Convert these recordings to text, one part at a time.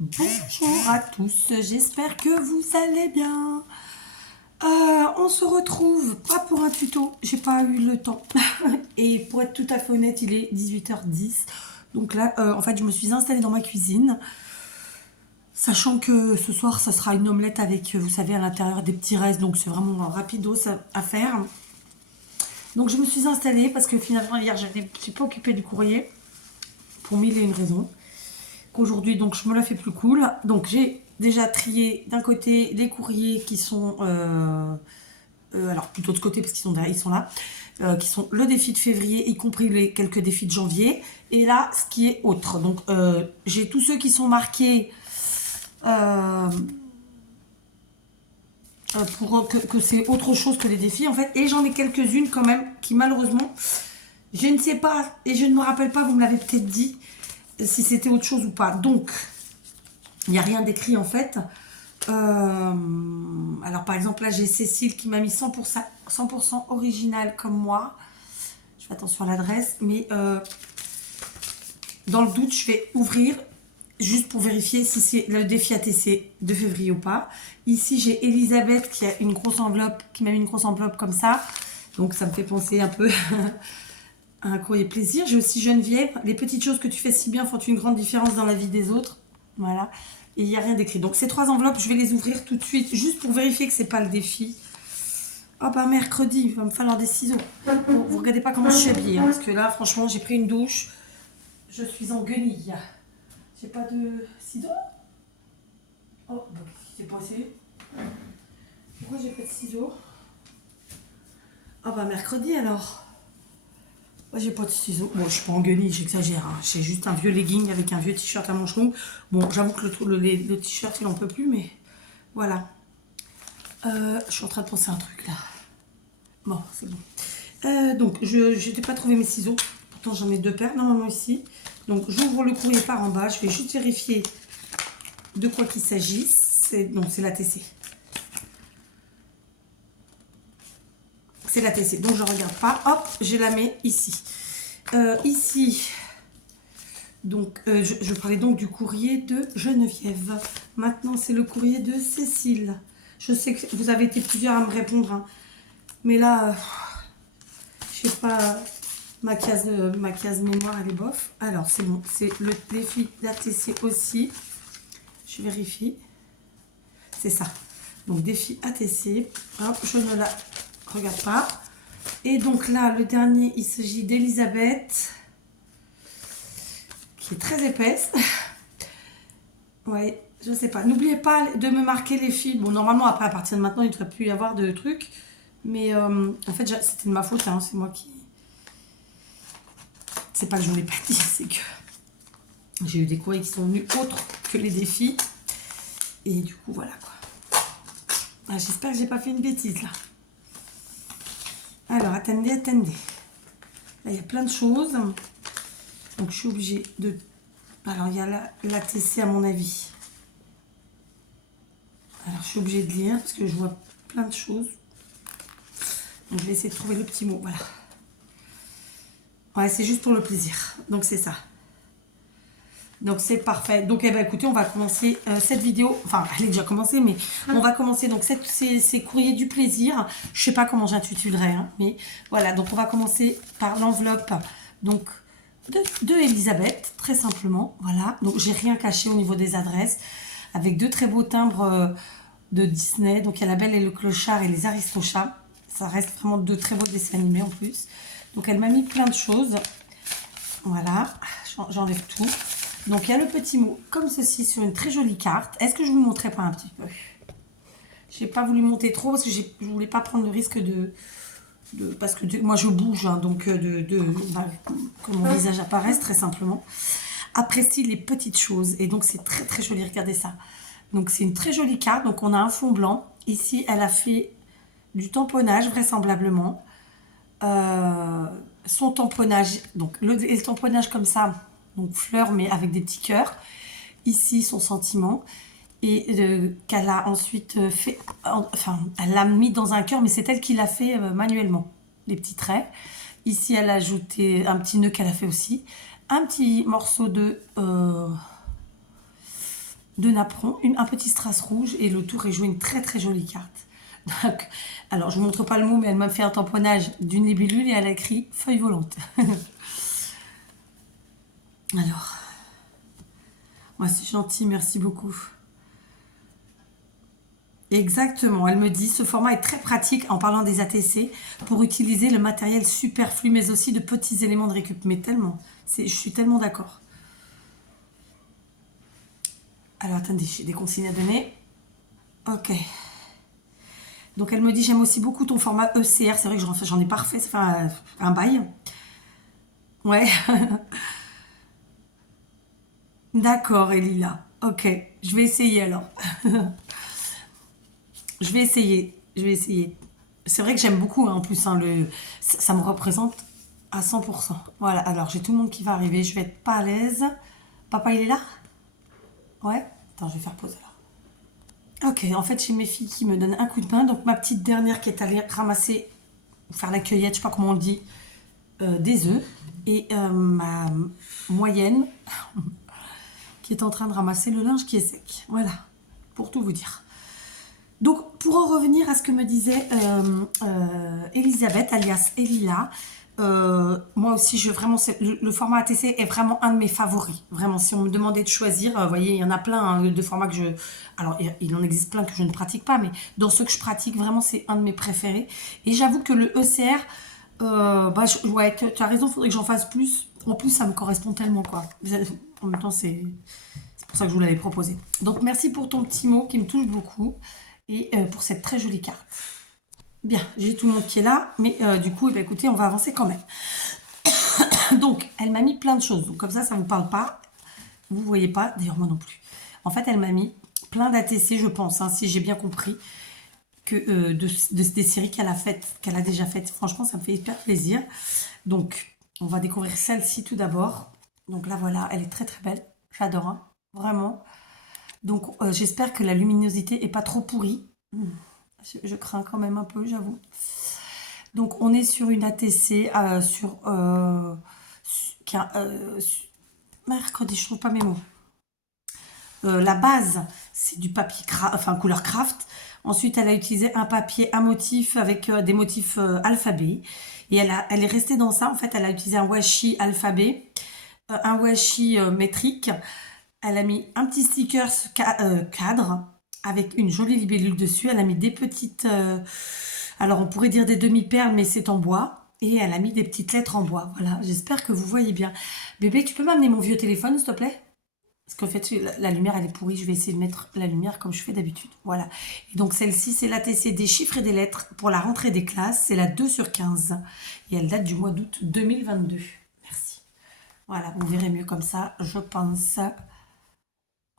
Bonjour à tous, j'espère que vous allez bien. On se retrouve, pas pour un tuto, j'ai pas eu le temps. Et pour être tout à fait honnête, il est 18h10. Donc là, en fait, je me suis installée dans ma cuisine. Sachant que ce soir, ça sera une omelette avec, vous savez, à l'intérieur des petits restes. Donc c'est vraiment rapidos à faire. Donc je me suis installée parce que finalement, hier, je ne me suis pas occupée du courrier. Pour mille et une raisons. Qu'aujourd'hui, donc, je me la fais plus cool. Donc j'ai déjà trié d'un côté les courriers qui sont... alors plutôt de ce côté parce qu'ils sont derrière, ils sont là. Qui sont le défi de février, y compris les quelques défis de janvier. Et là, ce qui est autre. Donc j'ai tous ceux qui sont marqués... pour que c'est autre chose que les défis en fait, et j'en ai quelques-unes quand même qui malheureusement je ne sais pas et je ne me rappelle pas, vous me l'avez peut-être dit si c'était autre chose ou pas, donc il n'y a rien d'écrit en fait. Alors par exemple là j'ai Cécile qui m'a mis 100% original comme moi, je fais attention à l'adresse, mais dans le doute je vais ouvrir juste pour vérifier si c'est le défi ATC de février ou pas. Ici, j'ai Elisabeth qui a une grosse enveloppe, qui m'a mis une grosse enveloppe comme ça. Donc, ça me fait penser un peu à un courrier plaisir. J'ai aussi Geneviève. Les petites choses que tu fais si bien font une grande différence dans la vie des autres. Voilà. Et il n'y a rien d'écrit. Donc, ces trois enveloppes, je vais les ouvrir tout de suite, juste pour vérifier que c'est pas le défi. Oh, bah, mercredi, il va me falloir des ciseaux. Bon, vous regardez pas comment je suis habillée, hein, parce que là, franchement, j'ai pris une douche. Je suis en guenille. J'ai pas de ciseaux. Oh, bah, j'ai pas essayé. Pourquoi j'ai pas de ciseaux? Ah bah mercredi alors. Moi j'ai pas de ciseaux. Bon, je suis pas en guenille, j'exagère. Hein. J'ai juste un vieux legging avec un vieux t-shirt à manches longues. Bon, j'avoue que le t-shirt il en peut plus, mais voilà. Je suis en train de penser à un truc là. Bon, c'est bon. Donc, je n'ai pas trouvé mes ciseaux. Pourtant, j'en ai deux paires normalement ici. Donc, j'ouvre le courrier par en bas. Je vais juste vérifier de quoi qu'il s'agisse. Donc, c'est l'ATC. C'est l'ATC. Donc, je ne regarde pas. Hop, je la mets ici. Ici, donc, je parlais donc du courrier de Geneviève. Maintenant, c'est le courrier de Cécile. Je sais que vous avez été plusieurs à me répondre. Hein. Mais là... je sais pas, ma case mémoire, elle est bof. Alors, c'est bon, c'est le défi d'ATC aussi. Je vérifie. C'est ça. Donc, défi ATC. Hop, je ne la regarde pas. Et donc là, le dernier, il s'agit d'Elisabeth, qui est très épaisse. Ouais, je sais pas. N'oubliez pas de me marquer les fils. Bon, normalement, après, à partir de maintenant, il ne devrait plus y avoir de trucs. Mais en fait, c'était de ma faute. Hein, c'est moi qui... C'est pas que je ne l'ai pas dit, c'est que j'ai eu des courriers qui sont venus autres que les défis. Et du coup, voilà quoi. Ah, j'espère que j'ai pas fait une bêtise là. Alors, attendez. Là, il y a plein de choses. Donc, je suis obligée de... Alors, il y a l'ATC à mon avis. Alors, je suis obligée de lire parce que je vois plein de choses. Donc, je vais essayer de trouver le petit mot. Voilà. Ouais, c'est juste pour le plaisir. Donc, c'est ça. Donc, c'est parfait. Donc, eh ben, écoutez, on va commencer cette vidéo. Enfin, elle est déjà commencée, mais on va commencer donc ces courriers du plaisir. Je sais pas comment j'intitulerai, hein, mais voilà. Donc, on va commencer par l'enveloppe donc de Elisabeth, très simplement. Voilà. Donc, j'ai rien caché au niveau des adresses. Avec deux très beaux timbres de Disney. Donc, il y a La Belle et le Clochard et les Aristochats. Ça reste vraiment deux très beaux dessins animés en plus. Donc, elle m'a mis plein de choses. Voilà. J'enlève tout. Donc, il y a le petit mot comme ceci sur une très jolie carte. Est-ce que je vous montrerai pas un petit peu? Je n'ai pas voulu monter trop parce que je ne voulais pas prendre le risque parce que moi, je bouge, hein, donc que mon visage apparaisse, très simplement. Apprécie les petites choses. Et donc, c'est très, très joli. Regardez ça. Donc, c'est une très jolie carte. Donc, on a un fond blanc. Ici, elle a fait du tamponnage, vraisemblablement. Son tamponnage, donc le tamponnage comme ça, donc fleur, mais avec des petits cœurs. Ici, son sentiment. Et qu'elle a ensuite fait... Enfin, elle l'a mis dans un cœur, mais c'est elle qui l'a fait manuellement. Les petits traits. Ici, elle a ajouté un petit nœud qu'elle a fait aussi. Un petit morceau de de napperon, un petit strass rouge et le tour est joué une très très jolie carte. Donc, alors je vous montre pas le mot mais elle m'a fait un tamponnage d'une libellule et elle a écrit feuille volante. Alors, moi c'est gentil, merci beaucoup. Exactement, elle me dit ce format est très pratique en parlant des ATC pour utiliser le matériel superflu mais aussi de petits éléments de récup. Mais tellement, je suis tellement d'accord. Alors attendez, j'ai des consignes à donner. Ok. Donc elle me dit j'aime aussi beaucoup ton format ECR, c'est vrai que j'en ai pas refait, ça fait un bail. Ouais, d'accord Elila. Ok, je vais essayer alors. Je vais essayer, je vais essayer. C'est vrai que j'aime beaucoup hein, en plus, hein, ça me représente à 100%. Voilà, alors j'ai tout le monde qui va arriver, je vais être pas à l'aise. Papa il est là? Ouais. Attends, je vais faire pause alors. Ok, en fait j'ai mes filles qui me donnent un coup de main, donc ma petite dernière qui est allée ramasser, ou faire la cueillette, je sais pas comment on le dit, des œufs, et ma moyenne qui est en train de ramasser le linge qui est sec. Voilà, pour tout vous dire. Donc, pour en revenir à ce que me disait Elisabeth, alias Elila, moi aussi, le format ATC est vraiment un de mes favoris. Vraiment, si on me demandait de choisir, vous voyez, il y en a plein hein, de formats que je... Alors, il en existe plein que je ne pratique pas, mais dans ceux que je pratique, vraiment, c'est un de mes préférés. Et j'avoue que le ECR, ouais, tu as raison, il faudrait que j'en fasse plus. En plus, ça me correspond tellement, quoi. En même temps, c'est pour ça que je vous l'avais proposé. Donc, merci pour ton petit mot qui me touche beaucoup et pour cette très jolie carte. Bien, j'ai tout le monde qui est là, mais du coup, écoutez, on va avancer quand même. Donc, elle m'a mis plein de choses. Donc, comme ça ne vous parle pas. Vous ne voyez pas, d'ailleurs, moi non plus. En fait, elle m'a mis plein d'ATC, je pense, hein, si j'ai bien compris, que des séries qu'elle a déjà faites. Franchement, ça me fait hyper plaisir. Donc, on va découvrir celle-ci tout d'abord. Donc là, voilà, elle est très très belle. J'adore, hein, vraiment. Donc, j'espère que la luminosité n'est pas trop pourrie. Je crains quand même un peu, j'avoue. Donc, on est sur une ATC mercredi, je trouve pas mes mots. La base, c'est du papier couleur craft. Ensuite, elle a utilisé un papier à motifs avec des motifs alphabet. Et elle est restée dans ça. En fait, elle a utilisé un washi alphabet, un washi métrique. Elle a mis un petit sticker cadre avec une jolie libellule dessus. Elle a mis des petites... alors, on pourrait dire des demi-perles, mais c'est en bois. Et elle a mis des petites lettres en bois. Voilà, j'espère que vous voyez bien. Bébé, tu peux m'amener mon vieux téléphone, s'il te plaît? Parce qu'en fait, la lumière, elle est pourrie. Je vais essayer de mettre la lumière comme je fais d'habitude. Voilà. Et donc, celle-ci, c'est l'ATC des chiffres et des lettres pour la rentrée des classes. C'est la 2/15. Et elle date du mois d'août 2022. Merci. Voilà, vous verrez mieux comme ça, je pense.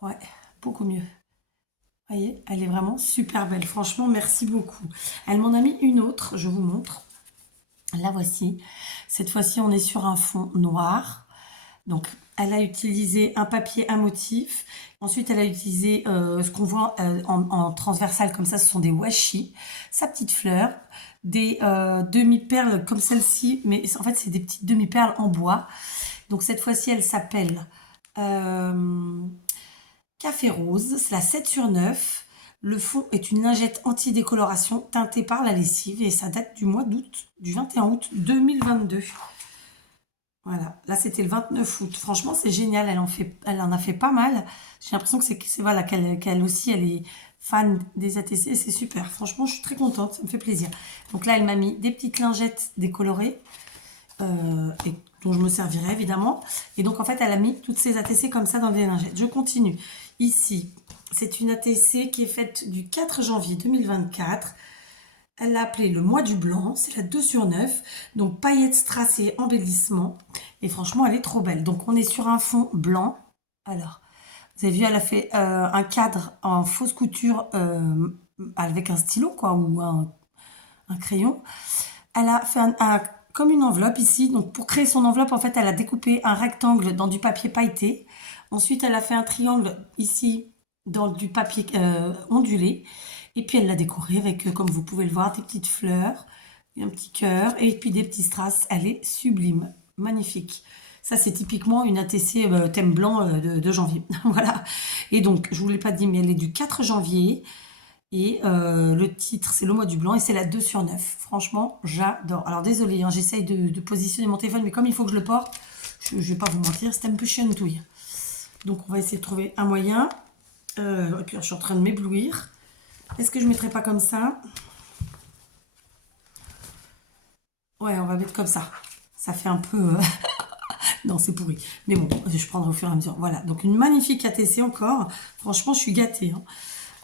Ouais, beaucoup mieux. Vous voyez, elle est vraiment super belle. Franchement, merci beaucoup. Elle m'en a mis une autre, je vous montre. La voici. Cette fois-ci, on est sur un fond noir. Donc, elle a utilisé un papier à motif. Ensuite, elle a utilisé ce qu'on voit en transversal comme ça, ce sont des washi. Sa petite fleur. Des demi-perles comme celle-ci, mais en fait, c'est des petites demi-perles en bois. Donc, cette fois-ci, elle s'appelle Café Rose. C'est la 7/9. Le fond est une lingette anti-décoloration teintée par la lessive et ça date du mois d'août, du 21 août 2022. Voilà, là c'était le 29 août. Franchement, c'est génial, elle en a fait pas mal. J'ai l'impression que voilà, qu'elle aussi, elle est fan des ATC, c'est super. Franchement, je suis très contente, ça me fait plaisir. Donc là, elle m'a mis des petites lingettes décolorées, et dont je me servirai évidemment. Et donc en fait, elle a mis toutes ces ATC comme ça dans des lingettes. Je continue. Ici, c'est une ATC qui est faite du 4 janvier 2024. Elle l'a appelée le mois du blanc, c'est la 2/9, donc paillettes, strass et embellissement. Et franchement, elle est trop belle. Donc on est sur un fond blanc. Alors, vous avez vu, elle a fait un cadre en fausse couture avec un stylo, quoi, ou un crayon. Elle a fait comme une enveloppe ici. Donc pour créer son enveloppe, en fait, elle a découpé un rectangle dans du papier pailleté. Ensuite, elle a fait un triangle ici dans du papier ondulé. Et puis elle l'a décoré avec, comme vous pouvez le voir, des petites fleurs, un petit cœur et puis des petits strass. Elle est sublime, magnifique. Ça, c'est typiquement une ATC thème blanc de janvier. Voilà. Et donc, je ne vous l'ai pas dit, mais elle est du 4 janvier. Et le titre, c'est Le mois du blanc et c'est la 2 sur 9. Franchement, j'adore. Alors, désolé, hein, j'essaye de positionner mon téléphone, mais comme il faut que je le porte, je ne vais pas vous mentir, c'est un peu chiantouille. Donc, on va essayer de trouver un moyen. Et puis, je suis en train de m'éblouir. Est-ce que je ne mettrai pas comme ça? Ouais, on va mettre comme ça. Ça fait un peu... Non, c'est pourri. Mais bon, je prendrai au fur et à mesure. Voilà, donc une magnifique ATC encore. Franchement, je suis gâtée,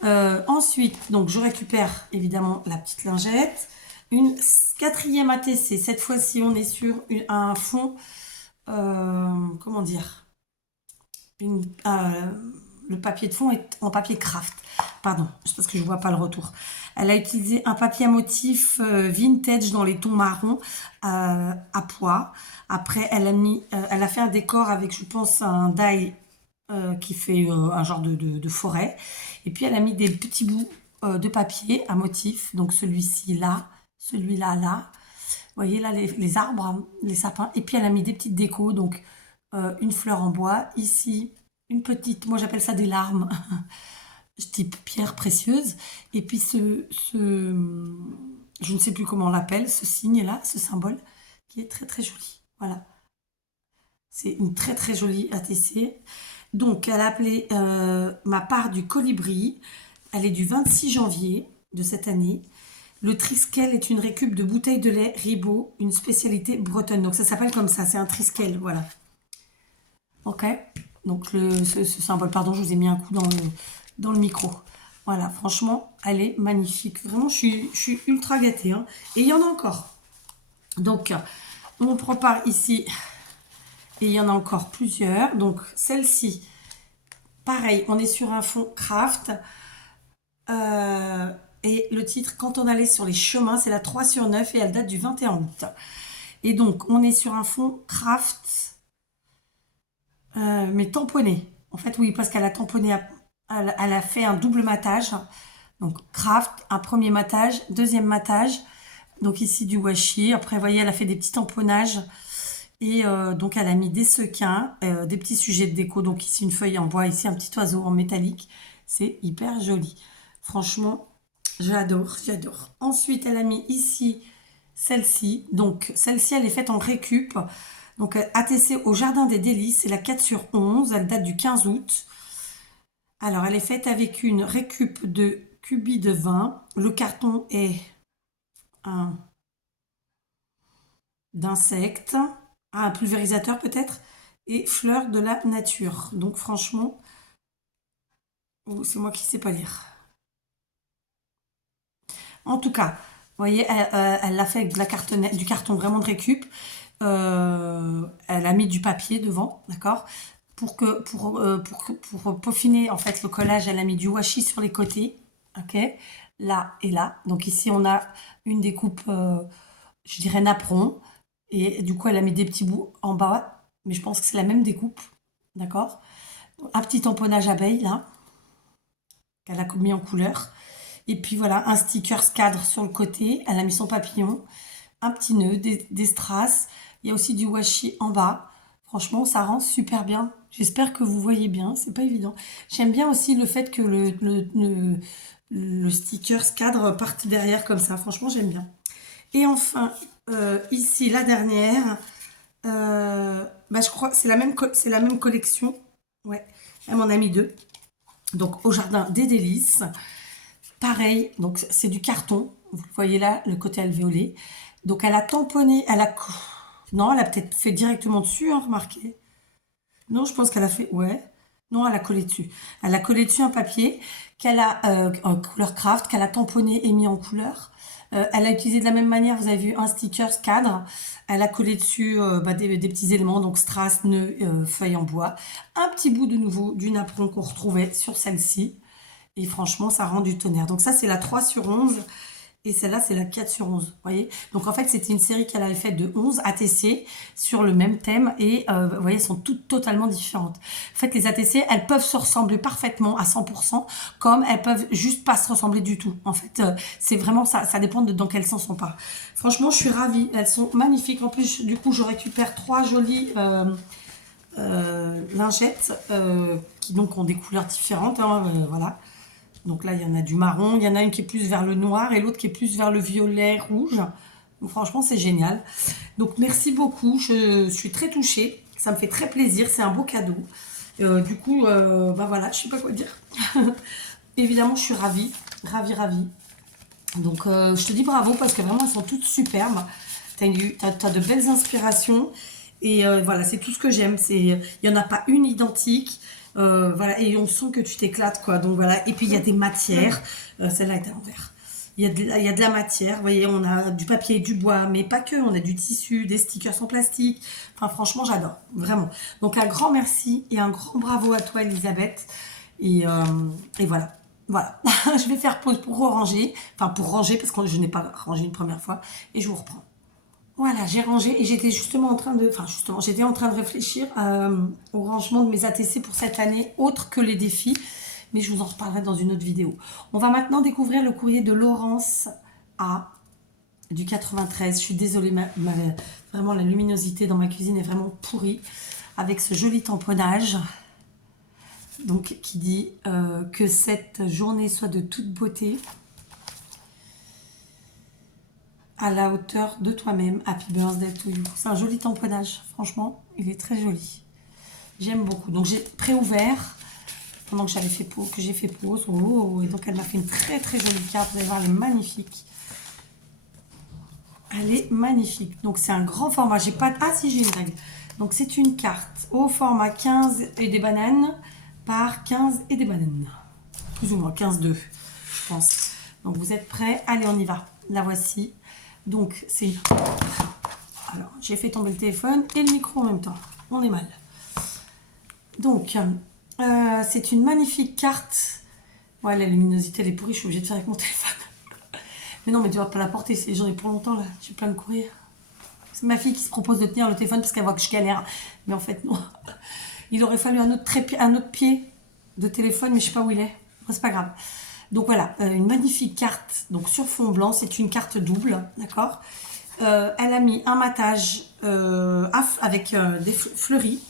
hein. Ensuite, donc je récupère évidemment la petite lingette. Une quatrième ATC. Cette fois-ci, on est sur un fond... comment dire? Le papier de fond est en papier craft. Pardon, c'est parce que je ne vois pas le retour. Elle a utilisé un papier à motif vintage dans les tons marrons à pois. Après, elle a fait un décor avec, je pense, un die qui fait un genre de forêt. Et puis, elle a mis des petits bouts de papier à motif. Donc, celui-ci là, celui-là là. Vous voyez là les arbres, hein, les sapins. Et puis, elle a mis des petites décos. Donc, une fleur en bois. Ici, une petite, moi j'appelle ça des larmes, type pierre précieuse. Et puis je ne sais plus comment on l'appelle, ce signe-là, ce symbole, qui est très très joli. Voilà. C'est une très très jolie ATC. Donc, elle a appelé ma part du colibri. Elle est du 26 janvier de cette année. Le triskel est une récup de bouteilles de lait Ribot, une spécialité bretonne. Donc, ça s'appelle comme ça, c'est un triskel, voilà. Ok, donc ce symbole, pardon, je vous ai mis un coup dans le micro. Voilà, franchement, elle est magnifique. Vraiment, je suis ultra gâtée, hein. Et il y en a encore. Donc, on prépare ici. Et il y en a encore plusieurs. Donc, celle-ci, pareil, on est sur un fond craft. Et le titre, Quand on allait sur les chemins, c'est la 3 sur 9 et elle date du 21 août. Et donc, on est sur un fond craft. Mais tamponné. En fait, oui, parce qu'elle a tamponné, elle a fait un double matage. Donc, craft, un premier matage, deuxième matage. Donc, ici, du washi. Après, vous voyez, elle a fait des petits tamponnages. Et donc, elle a mis des sequins, des petits sujets de déco. Donc, ici, une feuille en bois, ici, un petit oiseau en métallique. C'est hyper joli. Franchement, j'adore, j'adore. Ensuite, elle a mis ici celle-ci. Donc, celle-ci, elle est faite en récup. Donc, ATC au Jardin des Délices, c'est la 4 sur 11, elle date du 15 août. Alors, elle est faite avec une récup de cubis de vin. Le carton est d'insectes, un pulvérisateur peut-être, et fleurs de la nature. Donc, franchement, c'est moi qui ne sais pas lire. En tout cas, vous voyez, elle l'a fait avec du carton vraiment de récup. Elle a mis du papier devant, d'accord? Pour peaufiner en fait le collage, elle a mis du washi sur les côtés, ok? Là et là. Donc ici, on a une découpe, je dirais napperon. Et du coup, elle a mis des petits bouts en bas. Mais je pense que c'est la même découpe, d'accord? Un petit tamponnage abeille, là, qu'elle a mis en couleur. Et puis voilà, un sticker cadre sur le côté. Elle a mis son papillon, un petit nœud, des strass. Il y a aussi du washi en bas. Franchement, ça rend super bien. J'espère que vous voyez bien, c'est pas évident. J'aime bien aussi le fait que le sticker cadre parte derrière comme ça. Franchement, j'aime bien. Et enfin, ici, la dernière. Je crois que c'est la même collection. Ouais, elle m'en a mis deux. Donc, au Jardin des Délices. Pareil, donc c'est du carton. Vous voyez là, le côté alvéolé. Donc, elle a tamponné, non, elle a peut-être fait directement dessus, hein, remarquez. Non, je pense qu'elle a fait, ouais. Non, elle a collé dessus. Elle a collé dessus un papier qu'elle a en couleur craft, qu'elle a tamponné et mis en couleur. Elle a utilisé de la même manière, vous avez vu, un sticker cadre. Elle a collé dessus des petits éléments, donc strass, nœuds, feuilles en bois. Un petit bout de nouveau du napperon qu'on retrouvait sur celle-ci. Et franchement, ça rend du tonnerre. Donc ça, c'est la 3 sur 11. Et celle-là, c'est la 4 sur 11, vous voyez. Donc, en fait, c'était une série qu'elle avait faite de 11 ATC sur le même thème. Et, vous voyez, elles sont toutes totalement différentes. En fait, les ATC, elles peuvent se ressembler parfaitement à 100%, comme elles peuvent juste pas se ressembler du tout. En fait, c'est vraiment ça. Ça dépend de dans quel sens on part. Franchement, je suis ravie. Elles sont magnifiques. En plus, du coup, je récupère 3 jolies lingettes qui, donc, ont des couleurs différentes. Hein, voilà. Donc là, il y en a du marron, il y en a une qui est plus vers le noir et l'autre qui est plus vers le violet rouge. Donc franchement, c'est génial. Donc merci beaucoup, je suis très touchée. Ça me fait très plaisir, c'est un beau cadeau. Du coup, bah voilà, je sais pas quoi dire. Évidemment, je suis ravie, ravie, ravie. Donc je te dis bravo parce que vraiment, elles sont toutes superbes. T'as de belles inspirations. Et voilà, c'est tout ce que j'aime. Il n'y en a pas une identique. Voilà, et on sent que tu t'éclates, quoi. Donc voilà, et puis il y a des matières. Celle-là est à l'envers. Il y a de la matière. Vous voyez, on a du papier et du bois, mais pas que. On a du tissu, des stickers en plastique. Enfin, franchement, j'adore. Vraiment. Donc, un grand merci et un grand bravo à toi, Elisabeth. Et voilà. Voilà. Je vais faire pause pour ranger. Enfin, pour ranger, parce que je n'ai pas rangé une première fois. Et je vous reprends. Voilà, j'ai rangé et j'étais justement en train de... Enfin, justement, j'étais en train de réfléchir au rangement de mes ATC pour cette année, autre que les défis. Mais je vous en reparlerai dans une autre vidéo. On va maintenant découvrir le courrier de Laurence A du 93. Je suis désolée, vraiment la luminosité dans ma cuisine est vraiment pourrie. Avec ce joli tamponnage. Donc, qui dit que cette journée soit de toute beauté. À la hauteur de toi-même. Happy birthday to you. C'est un joli tamponnage. Franchement, il est très joli. J'aime beaucoup. Donc, j'ai préouvert pendant que j'ai fait pause. Oh, et donc, elle m'a fait une très, très jolie carte. Vous allez voir, elle est magnifique. Elle est magnifique. Donc, c'est un grand format. J'ai pas... Ah, si, j'ai une règle. Donc, c'est une carte au format 15 et des bananes par 15 et des bananes. Plus ou moins 15,2, je pense. Donc, vous êtes prêts? Allez, on y va. La voici. Donc, c'est... Alors, j'ai fait tomber le téléphone et le micro en même temps. On est mal. Donc, c'est une magnifique carte. Ouais, la luminosité, elle est pourrie. Je suis obligée de faire avec mon téléphone. Mais non, mais tu vas pas la porter. J'en ai pour longtemps, là. J'ai plein de courrier. C'est ma fille qui se propose de tenir le téléphone parce qu'elle voit que je galère. Mais en fait, non. Il aurait fallu un autre pied de téléphone, mais je sais pas où il est. C'est pas grave. Donc voilà, une magnifique carte donc sur fond blanc, c'est une carte double, d'accord. Elle a mis un matage avec des fleuris,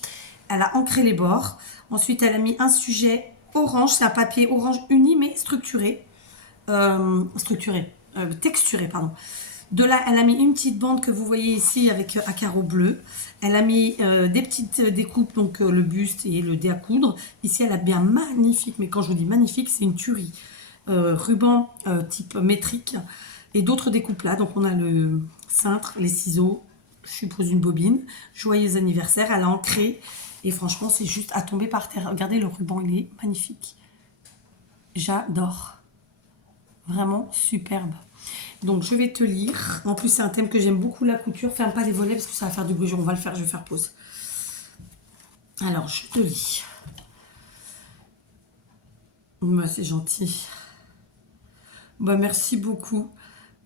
elle a ancré les bords, ensuite elle a mis un sujet orange, c'est un papier orange uni mais texturé, pardon. De là, elle a mis une petite bande que vous voyez ici avec à carreaux bleus. Elle a mis des petites découpes, donc le buste et le dé à coudre. Ici, elle a bien magnifique, mais quand je vous dis magnifique, c'est une tuerie. Ruban type métrique et d'autres découpes là. Donc, on a le cintre, les ciseaux, je suppose une bobine. Joyeux anniversaire, elle a ancré. Et franchement, c'est juste à tomber par terre. Regardez, le ruban, il est magnifique. J'adore. Vraiment superbe. Donc, je vais te lire. En plus, c'est un thème que j'aime beaucoup, la couture. Ferme pas les volets parce que ça va faire du bruit. On va le faire, je vais faire pause. Alors, je te lis. Bah, c'est gentil. Bah, merci beaucoup.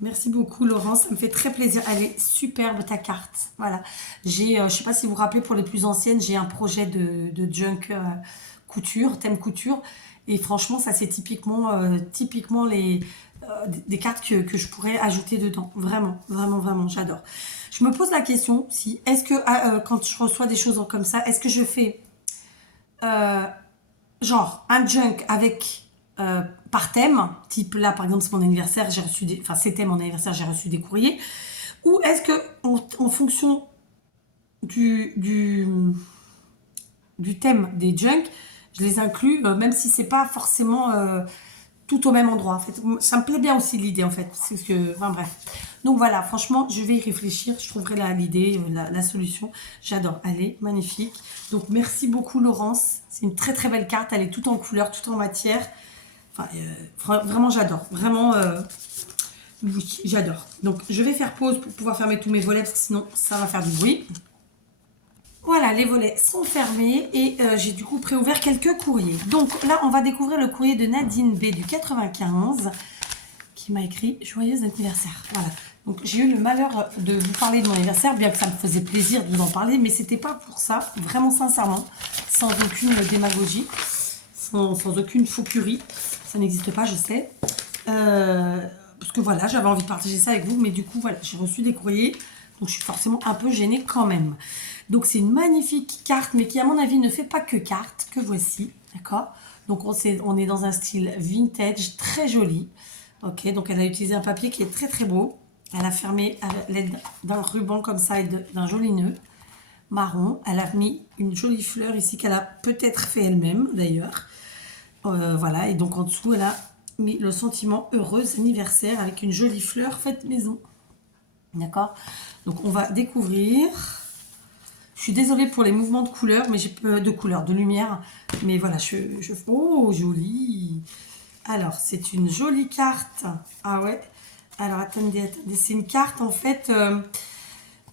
Merci beaucoup, Laurence. Ça me fait très plaisir. Elle est superbe, ta carte. Voilà. J'ai, je sais pas si vous vous rappelez, pour les plus anciennes, j'ai un projet de junk couture, thème couture. Et franchement, ça, c'est typiquement des cartes que je pourrais ajouter dedans. Vraiment, vraiment, vraiment, j'adore. Je me pose la question, si est-ce que quand je reçois des choses comme ça, est-ce que je fais genre un junk avec par thème, type là par exemple c'est mon anniversaire, j'ai reçu des, enfin c'était mon anniversaire, j'ai reçu des courriers, ou est-ce que en fonction du thème des junk, je les inclus, même si c'est pas forcément tout au même endroit. En fait, ça me plaît bien aussi l'idée en fait, c'est que, enfin bref. Donc voilà, franchement, je vais y réfléchir, je trouverai l'idée, la solution. J'adore, elle est magnifique. Donc merci beaucoup Laurence, c'est une très très belle carte, elle est toute en couleur, toute en matière. Enfin, vraiment j'adore, vraiment, oui, j'adore. Donc je vais faire pause pour pouvoir fermer tous mes volets parce que sinon ça va faire du bruit. Voilà, les volets sont fermés et j'ai du coup préouvert quelques courriers. Donc là, on va découvrir le courrier de Nadine B du 95 qui m'a écrit joyeux anniversaire. Voilà. Donc j'ai eu le malheur de vous parler de mon anniversaire, bien que ça me faisait plaisir de vous en parler, mais c'était pas pour ça, vraiment sincèrement, sans aucune démagogie, sans aucune fauquerie. Ça n'existe pas, je sais. Parce que voilà, j'avais envie de partager ça avec vous, mais du coup, voilà, j'ai reçu des courriers, donc je suis forcément un peu gênée quand même. Donc c'est une magnifique carte, mais qui à mon avis ne fait pas que carte, que voici, d'accord? Donc on est dans un style vintage, très joli. Ok, donc elle a utilisé un papier qui est très très beau. Elle a fermé à l'aide d'un ruban comme ça et d'un joli nœud marron. Elle a mis une jolie fleur ici qu'elle a peut-être fait elle-même d'ailleurs. Voilà, et donc en dessous elle a mis le sentiment heureux anniversaire avec une jolie fleur faite maison. D'accord? Donc on va découvrir. Je suis désolée pour les mouvements de couleurs, mais j'ai peu de couleurs, de lumière. Mais voilà, oh, joli. Alors, c'est une jolie carte. Ah ouais. Alors, attendez. C'est une carte, en fait.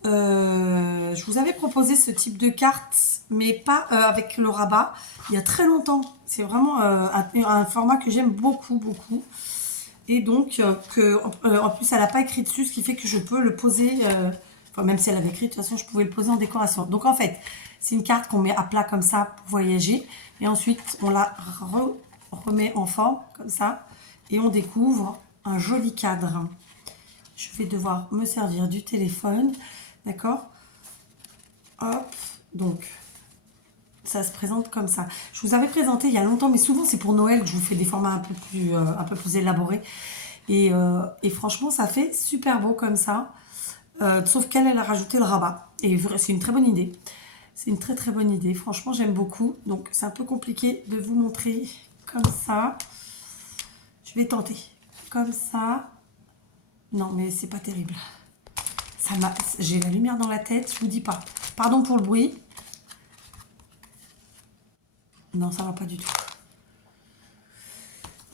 Je vous avais proposé ce type de carte, mais pas avec le rabat, il y a très longtemps. C'est vraiment un format que j'aime beaucoup, beaucoup. Et donc, en plus, elle n'a pas écrit dessus, ce qui fait que je peux le poser... Enfin, même si elle avait écrit, de toute façon, je pouvais le poser en décoration. Donc, en fait, c'est une carte qu'on met à plat comme ça pour voyager. Et ensuite, on la remet en forme, comme ça. Et on découvre un joli cadre. Je vais devoir me servir du téléphone. D'accord? Hop. Donc, ça se présente comme ça. Je vous avais présenté il y a longtemps, mais souvent, c'est pour Noël que je vous fais des formats un peu plus élaborés. Et franchement, ça fait super beau comme ça. Sauf qu'elle, elle a rajouté le rabat. Et c'est une très bonne idée. C'est une très très bonne idée. Franchement, j'aime beaucoup. Donc, c'est un peu compliqué de vous montrer comme ça. Je vais tenter. Comme ça. Non, mais c'est pas terrible. J'ai la lumière dans la tête, je vous dis pas. Pardon pour le bruit. Non, ça va pas du tout.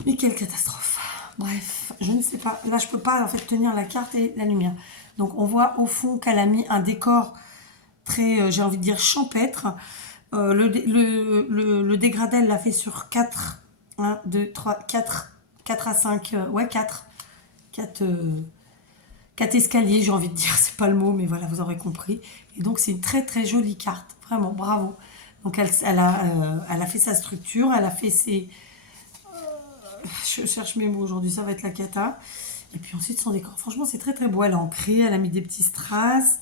Mais quelle catastrophe. Bref, je ne sais pas. Là, je peux pas en fait tenir la carte et la lumière. Donc, on voit au fond qu'elle a mis un décor très, j'ai envie de dire, champêtre. Le dégradé, elle l'a fait sur 4. 1, 2, 3, 4. 4 à 5. Ouais, 4. 4 escaliers, j'ai envie de dire. C'est pas le mot, mais voilà, vous aurez compris. Et donc, c'est une très, très jolie carte. Vraiment, bravo. Donc, elle a fait sa structure. Elle a fait ses... je cherche mes mots aujourd'hui, ça va être la cata. Et puis ensuite, son décor. Franchement, c'est très très beau. Elle a ancré, elle a mis des petits strass.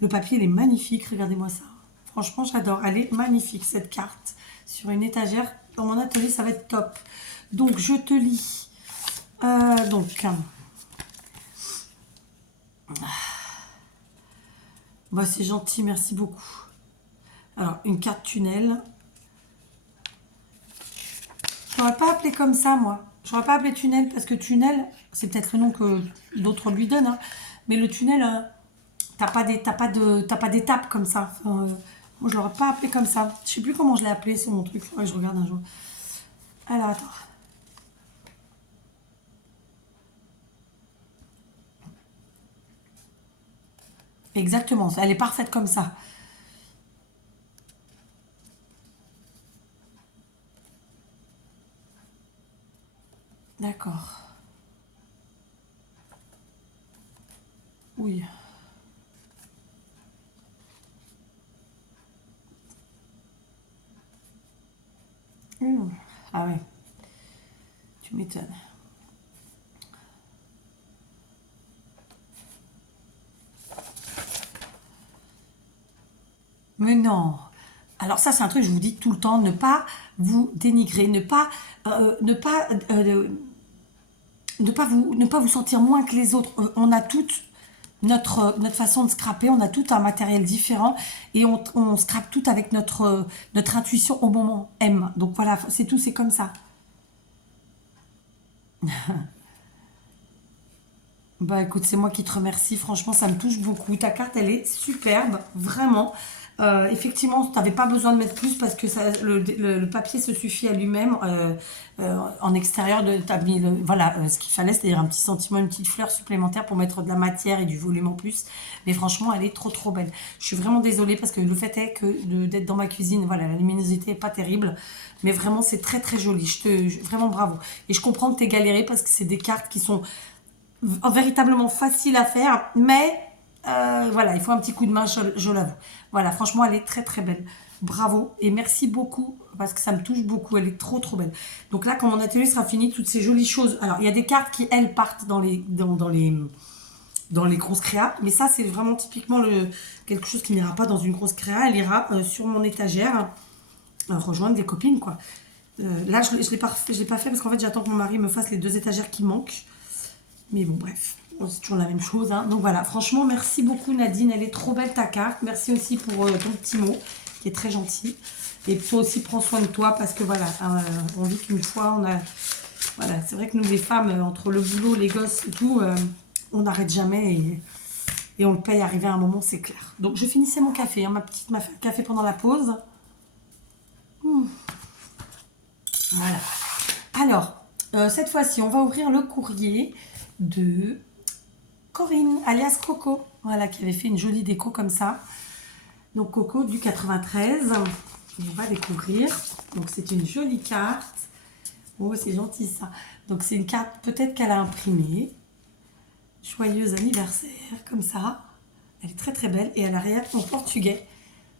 Le papier, il est magnifique. Regardez-moi ça. Franchement, j'adore. Elle est magnifique, cette carte. Sur une étagère. Dans mon atelier, ça va être top. Donc, je te lis. Bah, c'est gentil, merci beaucoup. Alors, une carte tunnel. Je n'aurais pas appelé comme ça, moi. Je n'aurais pas appelé tunnel parce que tunnel, c'est peut-être le nom que d'autres lui donnent. Hein. Mais le tunnel, t'as pas d'étape comme ça. Enfin, moi, je l'aurais pas appelé comme ça. Je sais plus comment je l'ai appelé, c'est mon truc. Faudrait que je regarde un jour. Alors, attends. Exactement, elle est parfaite comme ça. D'accord. Oui. Ah ouais, tu m'étonnes. Mais non. Alors ça, c'est un truc, je vous dis tout le temps, ne pas vous dénigrer, ne pas vous sentir moins que les autres. On a toutes notre façon de scraper, on a tout un matériel différent et on scrape tout avec notre intuition au moment M. Donc voilà, c'est tout, c'est comme ça. Bah écoute, c'est moi qui te remercie. Franchement, ça me touche beaucoup. Ta carte, elle est superbe, vraiment. Effectivement, tu n'avais pas besoin de mettre plus parce que le papier se suffit à lui-même. En extérieur, t'as mis voilà, ce qu'il fallait, c'est-à-dire un petit sentiment, une petite fleur supplémentaire pour mettre de la matière et du volume en plus. Mais franchement, elle est trop trop belle. Je suis vraiment désolée parce que le fait est que d'être dans ma cuisine, voilà, la luminosité n'est pas terrible. Mais vraiment, c'est très très joli. Vraiment bravo. Et je comprends que tu es galéré parce que c'est des cartes qui sont véritablement facile à faire, mais voilà, il faut un petit coup de main, je l'avoue. Voilà, franchement, elle est très très belle. Bravo et merci beaucoup parce que ça me touche beaucoup. Elle est trop trop belle. Donc là, quand mon atelier sera fini, toutes ces jolies choses. Alors, il y a des cartes qui elles partent dans les grosses créas, mais ça, c'est vraiment typiquement quelque chose qui n'ira pas dans une grosse créa. Elle ira sur mon étagère rejoindre des copines, quoi. Là, je ne l'ai pas fait parce qu'en fait, j'attends que mon mari me fasse les 2 étagères qui manquent. Mais bon, bref, c'est toujours la même chose, hein. Donc voilà, franchement, merci beaucoup Nadine, elle est trop belle ta carte. Merci aussi pour ton petit mot, qui est très gentil. Et toi aussi, prends soin de toi, parce que voilà, on vit qu'une fois, Voilà, c'est vrai que nous les femmes, entre le boulot, les gosses et tout, on n'arrête jamais et on le paye arriver à un moment, c'est clair. Donc je finissais mon café, hein, ma café pendant la pause. Voilà. Alors, cette fois-ci, on va ouvrir le courrier de Corinne, alias Coco, voilà, qui avait fait une jolie déco comme ça. Donc Coco du 93, on va découvrir. Donc c'est une jolie carte. Oh, c'est gentil ça. Donc c'est une carte peut-être qu'elle a imprimée. Joyeux anniversaire, comme ça. Elle est très très belle et à l'arrière en portugais.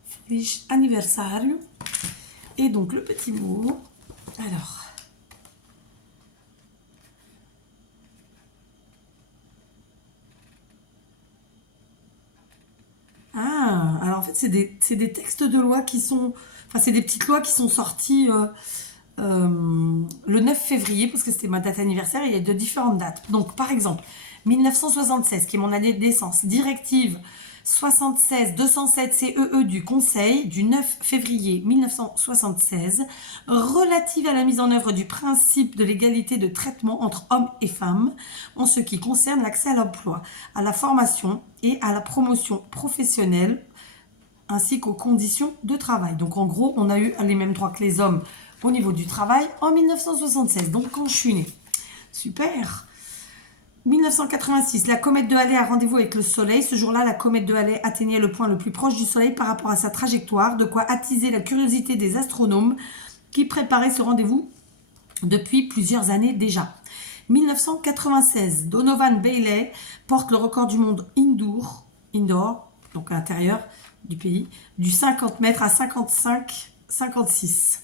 Feliz aniversário. Et donc le petit mot. Alors. Ah, alors en fait, c'est des textes de loi qui sont. Enfin, c'est des petites lois qui sont sorties le 9 février, parce que c'était ma date anniversaire, et il y a de différentes dates. Donc, par exemple, 1976, qui est mon année de naissance, directive 76-207 CEE du Conseil du 9 février 1976, relative à la mise en œuvre du principe de l'égalité de traitement entre hommes et femmes en ce qui concerne l'accès à l'emploi, à la formation et à la promotion professionnelle ainsi qu'aux conditions de travail. Donc en gros, on a eu les mêmes droits que les hommes au niveau du travail en 1976, donc quand je suis née. Super. 1986, la comète de Halley a rendez-vous avec le Soleil. Ce jour-là, la comète de Halley atteignait le point le plus proche du Soleil par rapport à sa trajectoire, de quoi attiser la curiosité des astronomes qui préparaient ce rendez-vous depuis plusieurs années déjà. 1996, Donovan Bailey porte le record du monde indoor, donc à l'intérieur du pays, du 50 mètres à 55-56.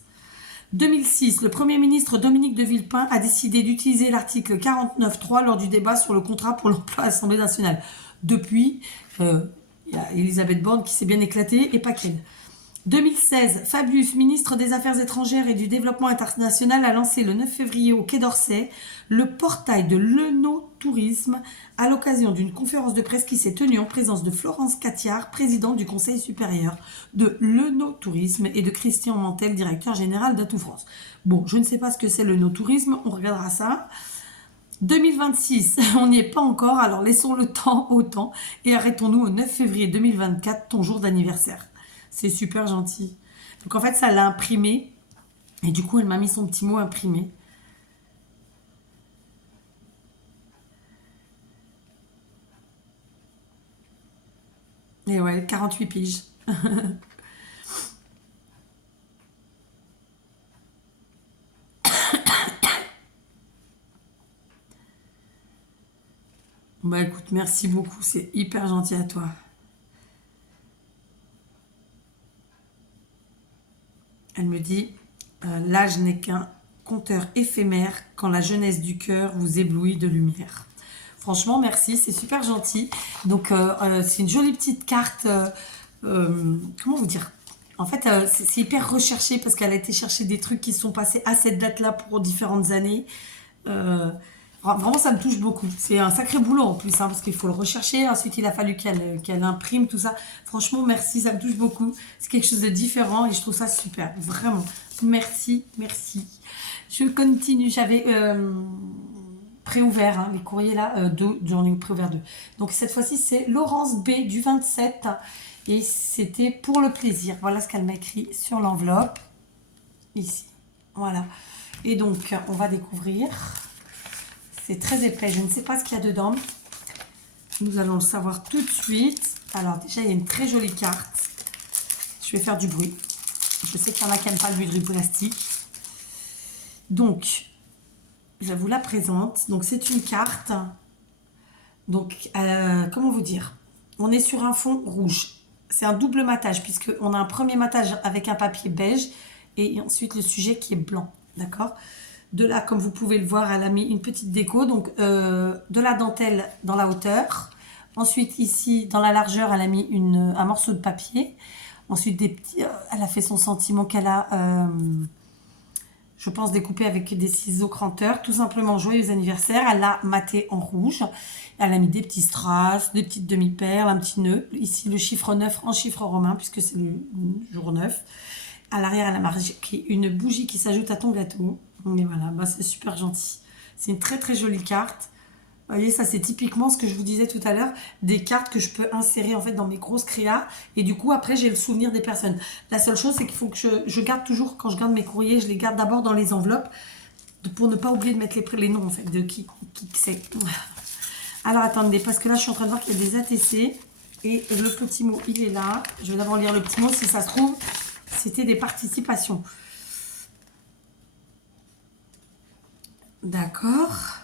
2006, le Premier ministre Dominique de Villepin a décidé d'utiliser l'article 49.3 lors du débat sur le contrat pour l'emploi à l'Assemblée nationale. Depuis, il y a Elisabeth Borne qui s'est bien éclatée et pas qu'elle. 2016, Fabius, ministre des Affaires étrangères et du Développement international, a lancé le 9 février au Quai d'Orsay le portail de l'Euno-Tourisme à l'occasion d'une conférence de presse qui s'est tenue en présence de Florence Catiard, présidente du Conseil supérieur de l'Euno-Tourisme, et de Christian Mantel, directeur général d'Atout France. Bon, je ne sais pas ce que c'est l'Euno-Tourisme, on regardera ça. 2026, on n'y est pas encore, alors laissons le temps au temps et arrêtons-nous au 9 février 2024, ton jour d'anniversaire. C'est super gentil. Donc en fait, ça l'a imprimé. Et du coup, elle m'a mis son petit mot imprimé. Et ouais, 48 piges. Bah écoute, merci beaucoup. C'est hyper gentil à toi. Elle me dit, l'âge n'est qu'un compteur éphémère quand la jeunesse du cœur vous éblouit de lumière. Franchement, merci, c'est super gentil. Donc, c'est une jolie petite carte. Comment vous dire? En fait, c'est hyper recherché parce qu'elle a été chercher des trucs qui sont passés à cette date-là pour différentes années. Euh, Vraiment, ça me touche beaucoup. C'est un sacré boulot en plus, hein, parce qu'il faut le rechercher. Ensuite, il a fallu qu'elle imprime tout ça. Franchement, merci, ça me touche beaucoup. C'est quelque chose de différent et je trouve ça super. Vraiment. Merci, merci. Je continue. J'avais préouvert, hein, les courriers là, j'en ai préouvert deux. Donc cette fois-ci, c'est Laurence B du 27 et c'était pour le plaisir. Voilà ce qu'elle m'a écrit sur l'enveloppe. Ici. Voilà. Et donc, on va découvrir. C'est très épais, je ne sais pas ce qu'il y a dedans. Nous allons le savoir tout de suite. Alors déjà, il y a une très jolie carte. Je vais faire du bruit. Je sais qu'il y en a qui n'aiment pas le bruit du plastique. Donc, je vous la présente. Donc c'est une carte Donc, comment vous dire? On est sur un fond rouge. C'est un double matage, puisqu'on a un premier matage avec un papier beige et ensuite le sujet qui est blanc. D'accord? De là, comme vous pouvez le voir, elle a mis une petite déco. Donc, de la dentelle dans la hauteur. Ensuite, ici, dans la largeur, elle a mis un morceau de papier. Ensuite, elle a fait son sentiment qu'elle a, je pense, découpé avec des ciseaux cranteurs. Tout simplement, joyeux anniversaire. Elle l'a maté en rouge. Elle a mis des petits strass, des petites demi-perles, un petit nœud. Ici, le chiffre 9 en chiffre romain, puisque c'est le jour 9. À l'arrière, elle a marqué une bougie qui s'ajoute à ton gâteau. Et voilà, bah, c'est super gentil. C'est une très très jolie carte. Vous voyez, ça c'est typiquement ce que je vous disais tout à l'heure, des cartes que je peux insérer en fait dans mes grosses créas. Et du coup, après, j'ai le souvenir des personnes. La seule chose, c'est qu'il faut que je garde toujours, quand je garde mes courriers, je les garde d'abord dans les enveloppes pour ne pas oublier de mettre les noms en fait de qui c'est. Alors attendez, parce que là, je suis en train de voir qu'il y a des ATC. Et le petit mot, il est là. Je vais d'abord lire le petit mot, si ça se trouve, c'était des participations. D'accord.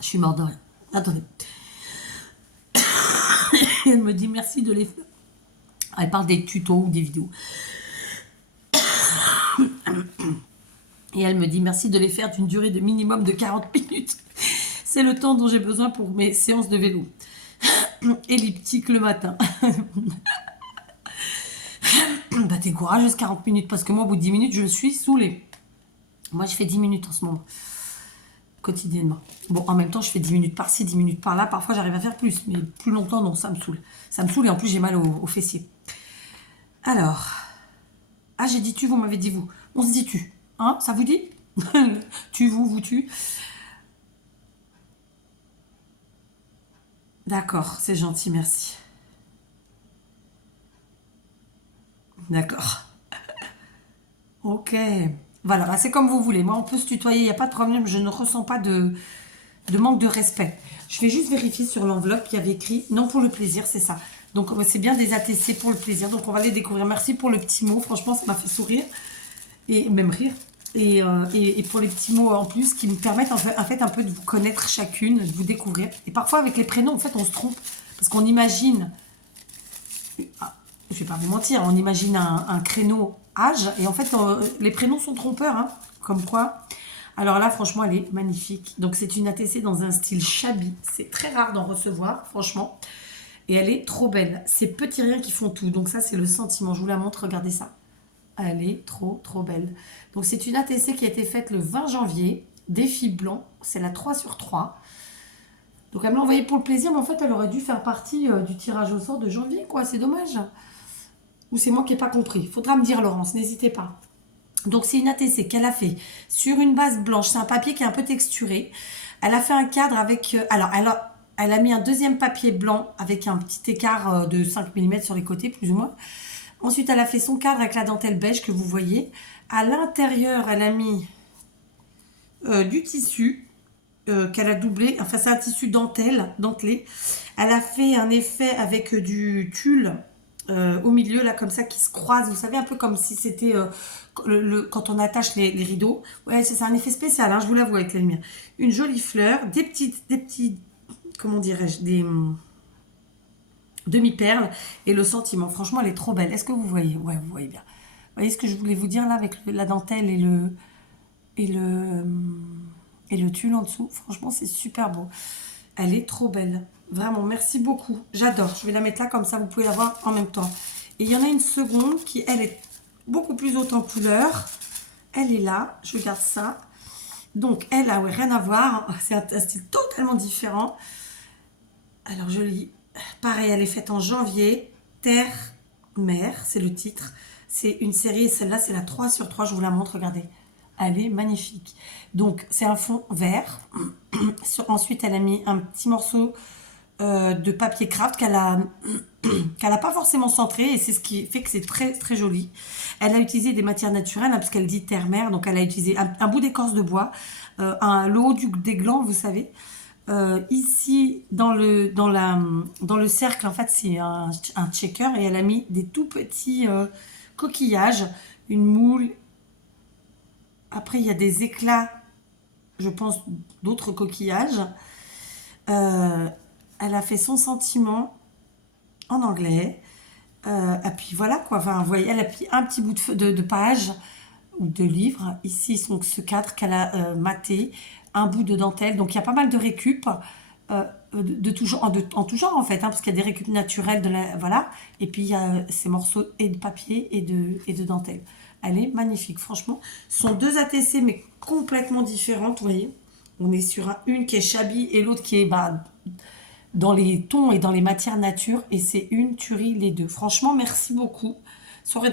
Je suis morte de rien. Attendez. Elle me dit merci de les faire. Elle parle des tutos ou des vidéos. Et elle me dit merci de les faire d'une durée de minimum de 40 minutes. C'est le temps dont j'ai besoin pour mes séances de vélo. Elliptique le matin. Bah t'es courageuse 40 minutes parce que moi au bout de 10 minutes je suis saoulée. Moi je fais 10 minutes en ce moment. Quotidiennement. Bon, en même temps, je fais 10 minutes par-ci, 10 minutes par-là. Parfois, j'arrive à faire plus, mais plus longtemps, non, ça me saoule. Ça me saoule et en plus, j'ai mal aux fessiers. Alors. Ah, j'ai dit tu, vous m'avez dit vous. On se dit tu. Hein, ça vous dit? Tu, vous, tu. D'accord, c'est gentil, merci. D'accord. Ok. Voilà, bah, c'est comme vous voulez. Moi, on peut se tutoyer, il n'y a pas de problème. Je ne ressens pas de manque de respect. Je vais juste vérifier sur l'enveloppe, il y avait écrit non pour le plaisir, c'est ça. Donc c'est bien des ATC pour le plaisir. Donc on va les découvrir. Merci pour le petit mot. Franchement, ça m'a fait sourire et même rire. Et pour les petits mots en plus qui me permettent en fait un peu de vous connaître chacune, de vous découvrir. Et parfois avec les prénoms, en fait, on se trompe parce qu'on imagine. Ah, je vais pas vous mentir, on imagine un créneau âge et en fait les prénoms sont trompeurs, hein, comme quoi. Alors là, franchement, elle est magnifique. Donc c'est une ATC dans un style shabby. C'est très rare d'en recevoir, franchement. Et elle est trop belle. C'est petits riens qui font tout. Donc ça, c'est le sentiment. Je vous la montre, regardez ça. Elle est trop, trop belle. Donc c'est une ATC qui a été faite le 20 janvier. Défi blanc. C'est la 3/3. Donc elle me l'a envoyée pour le plaisir, mais en fait, elle aurait dû faire partie du tirage au sort de janvier, quoi. C'est dommage. Ou c'est moi qui n'ai pas compris. Faudra me dire, Laurence, n'hésitez pas. Donc c'est une ATC qu'elle a fait sur une base blanche. C'est un papier qui est un peu texturé. Elle a fait un cadre avec... alors elle a mis un deuxième papier blanc avec un petit écart de 5 mm sur les côtés, plus ou moins. Ensuite, elle a fait son cadre avec la dentelle beige que vous voyez. À l'intérieur, elle a mis du tissu qu'elle a doublé. Enfin, c'est un tissu dentelé. Elle a fait un effet avec du tulle au milieu, là, comme ça, qui se croise. Vous savez, un peu comme si c'était quand on attache les rideaux. Ouais, c'est un effet spécial, hein, je vous l'avoue, avec la lumière. Une jolie fleur, des petits, comment dirais-je, des demi-perles et le sentiment. Franchement, elle est trop belle. Est-ce que vous voyez? Ouais, vous voyez bien. Vous voyez ce que je voulais vous dire là avec la dentelle et le, et le tulle en dessous. Franchement, c'est super beau. Elle est trop belle. Vraiment, merci beaucoup. J'adore. Je vais la mettre là, comme ça, vous pouvez la voir en même temps. Et il y en a une seconde qui, elle, est beaucoup plus haute en couleur. Elle est là. Je garde ça. Donc, elle a ouais, rien à voir. C'est un style totalement différent. Alors, je lis. Pareil, elle est faite en janvier. Terre, mer, c'est le titre. C'est une série. Celle-là, c'est la 3/3. Je vous la montre. Regardez. Elle est magnifique. Donc, c'est un fond vert. Ensuite, elle a mis un petit morceau de papier craft qu'elle a pas forcément centré. Et c'est ce qui fait que c'est très, très joli. Elle a utilisé des matières naturelles, hein, parce qu'elle dit terre-mer. Donc, elle a utilisé un bout d'écorce de bois, le haut des glands, vous savez. Ici, dans le cercle, en fait, c'est un checker et elle a mis des tout petits coquillages, une moule. Après, il y a des éclats, je pense, d'autres coquillages. Euh, Elle a fait son sentiment en anglais. Et puis voilà quoi. Enfin, vous voyez, elle a pris un petit bout de page ou de livre. Ici, donc, ce cadre qu'elle a maté, un bout de dentelle. Donc il y a pas mal de récup. De tout genre, en tout genre en fait, hein, parce qu'il y a des récup naturelles voilà, et puis il y a ces morceaux et de papier et de dentelle. Elle est magnifique, franchement. Ce sont deux ATC mais complètement différentes, vous voyez. On est sur une qui est shabby et l'autre qui est dans les tons et dans les matières nature, et c'est une tuerie les deux. Franchement, merci beaucoup.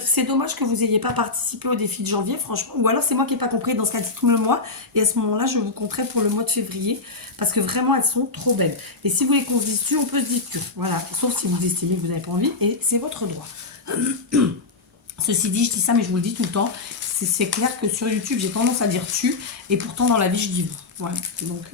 C'est dommage que vous n'ayez pas participé au défi de janvier, franchement. Ou alors c'est moi qui n'ai pas compris, dans ce cas, dites-moi le mois. Et à ce moment-là, je vous compterai pour le mois de février. Parce que vraiment, elles sont trop belles. Et si vous voulez qu'on se dise dessus, on peut se dire que. Voilà. Sauf si vous estimez que vous n'avez pas envie. Et c'est votre droit. Ceci dit, je dis ça, mais je vous le dis tout le temps. C'est clair que sur YouTube, j'ai tendance à dire tu. Et pourtant, dans la vie, je dis vous. Voilà. Donc,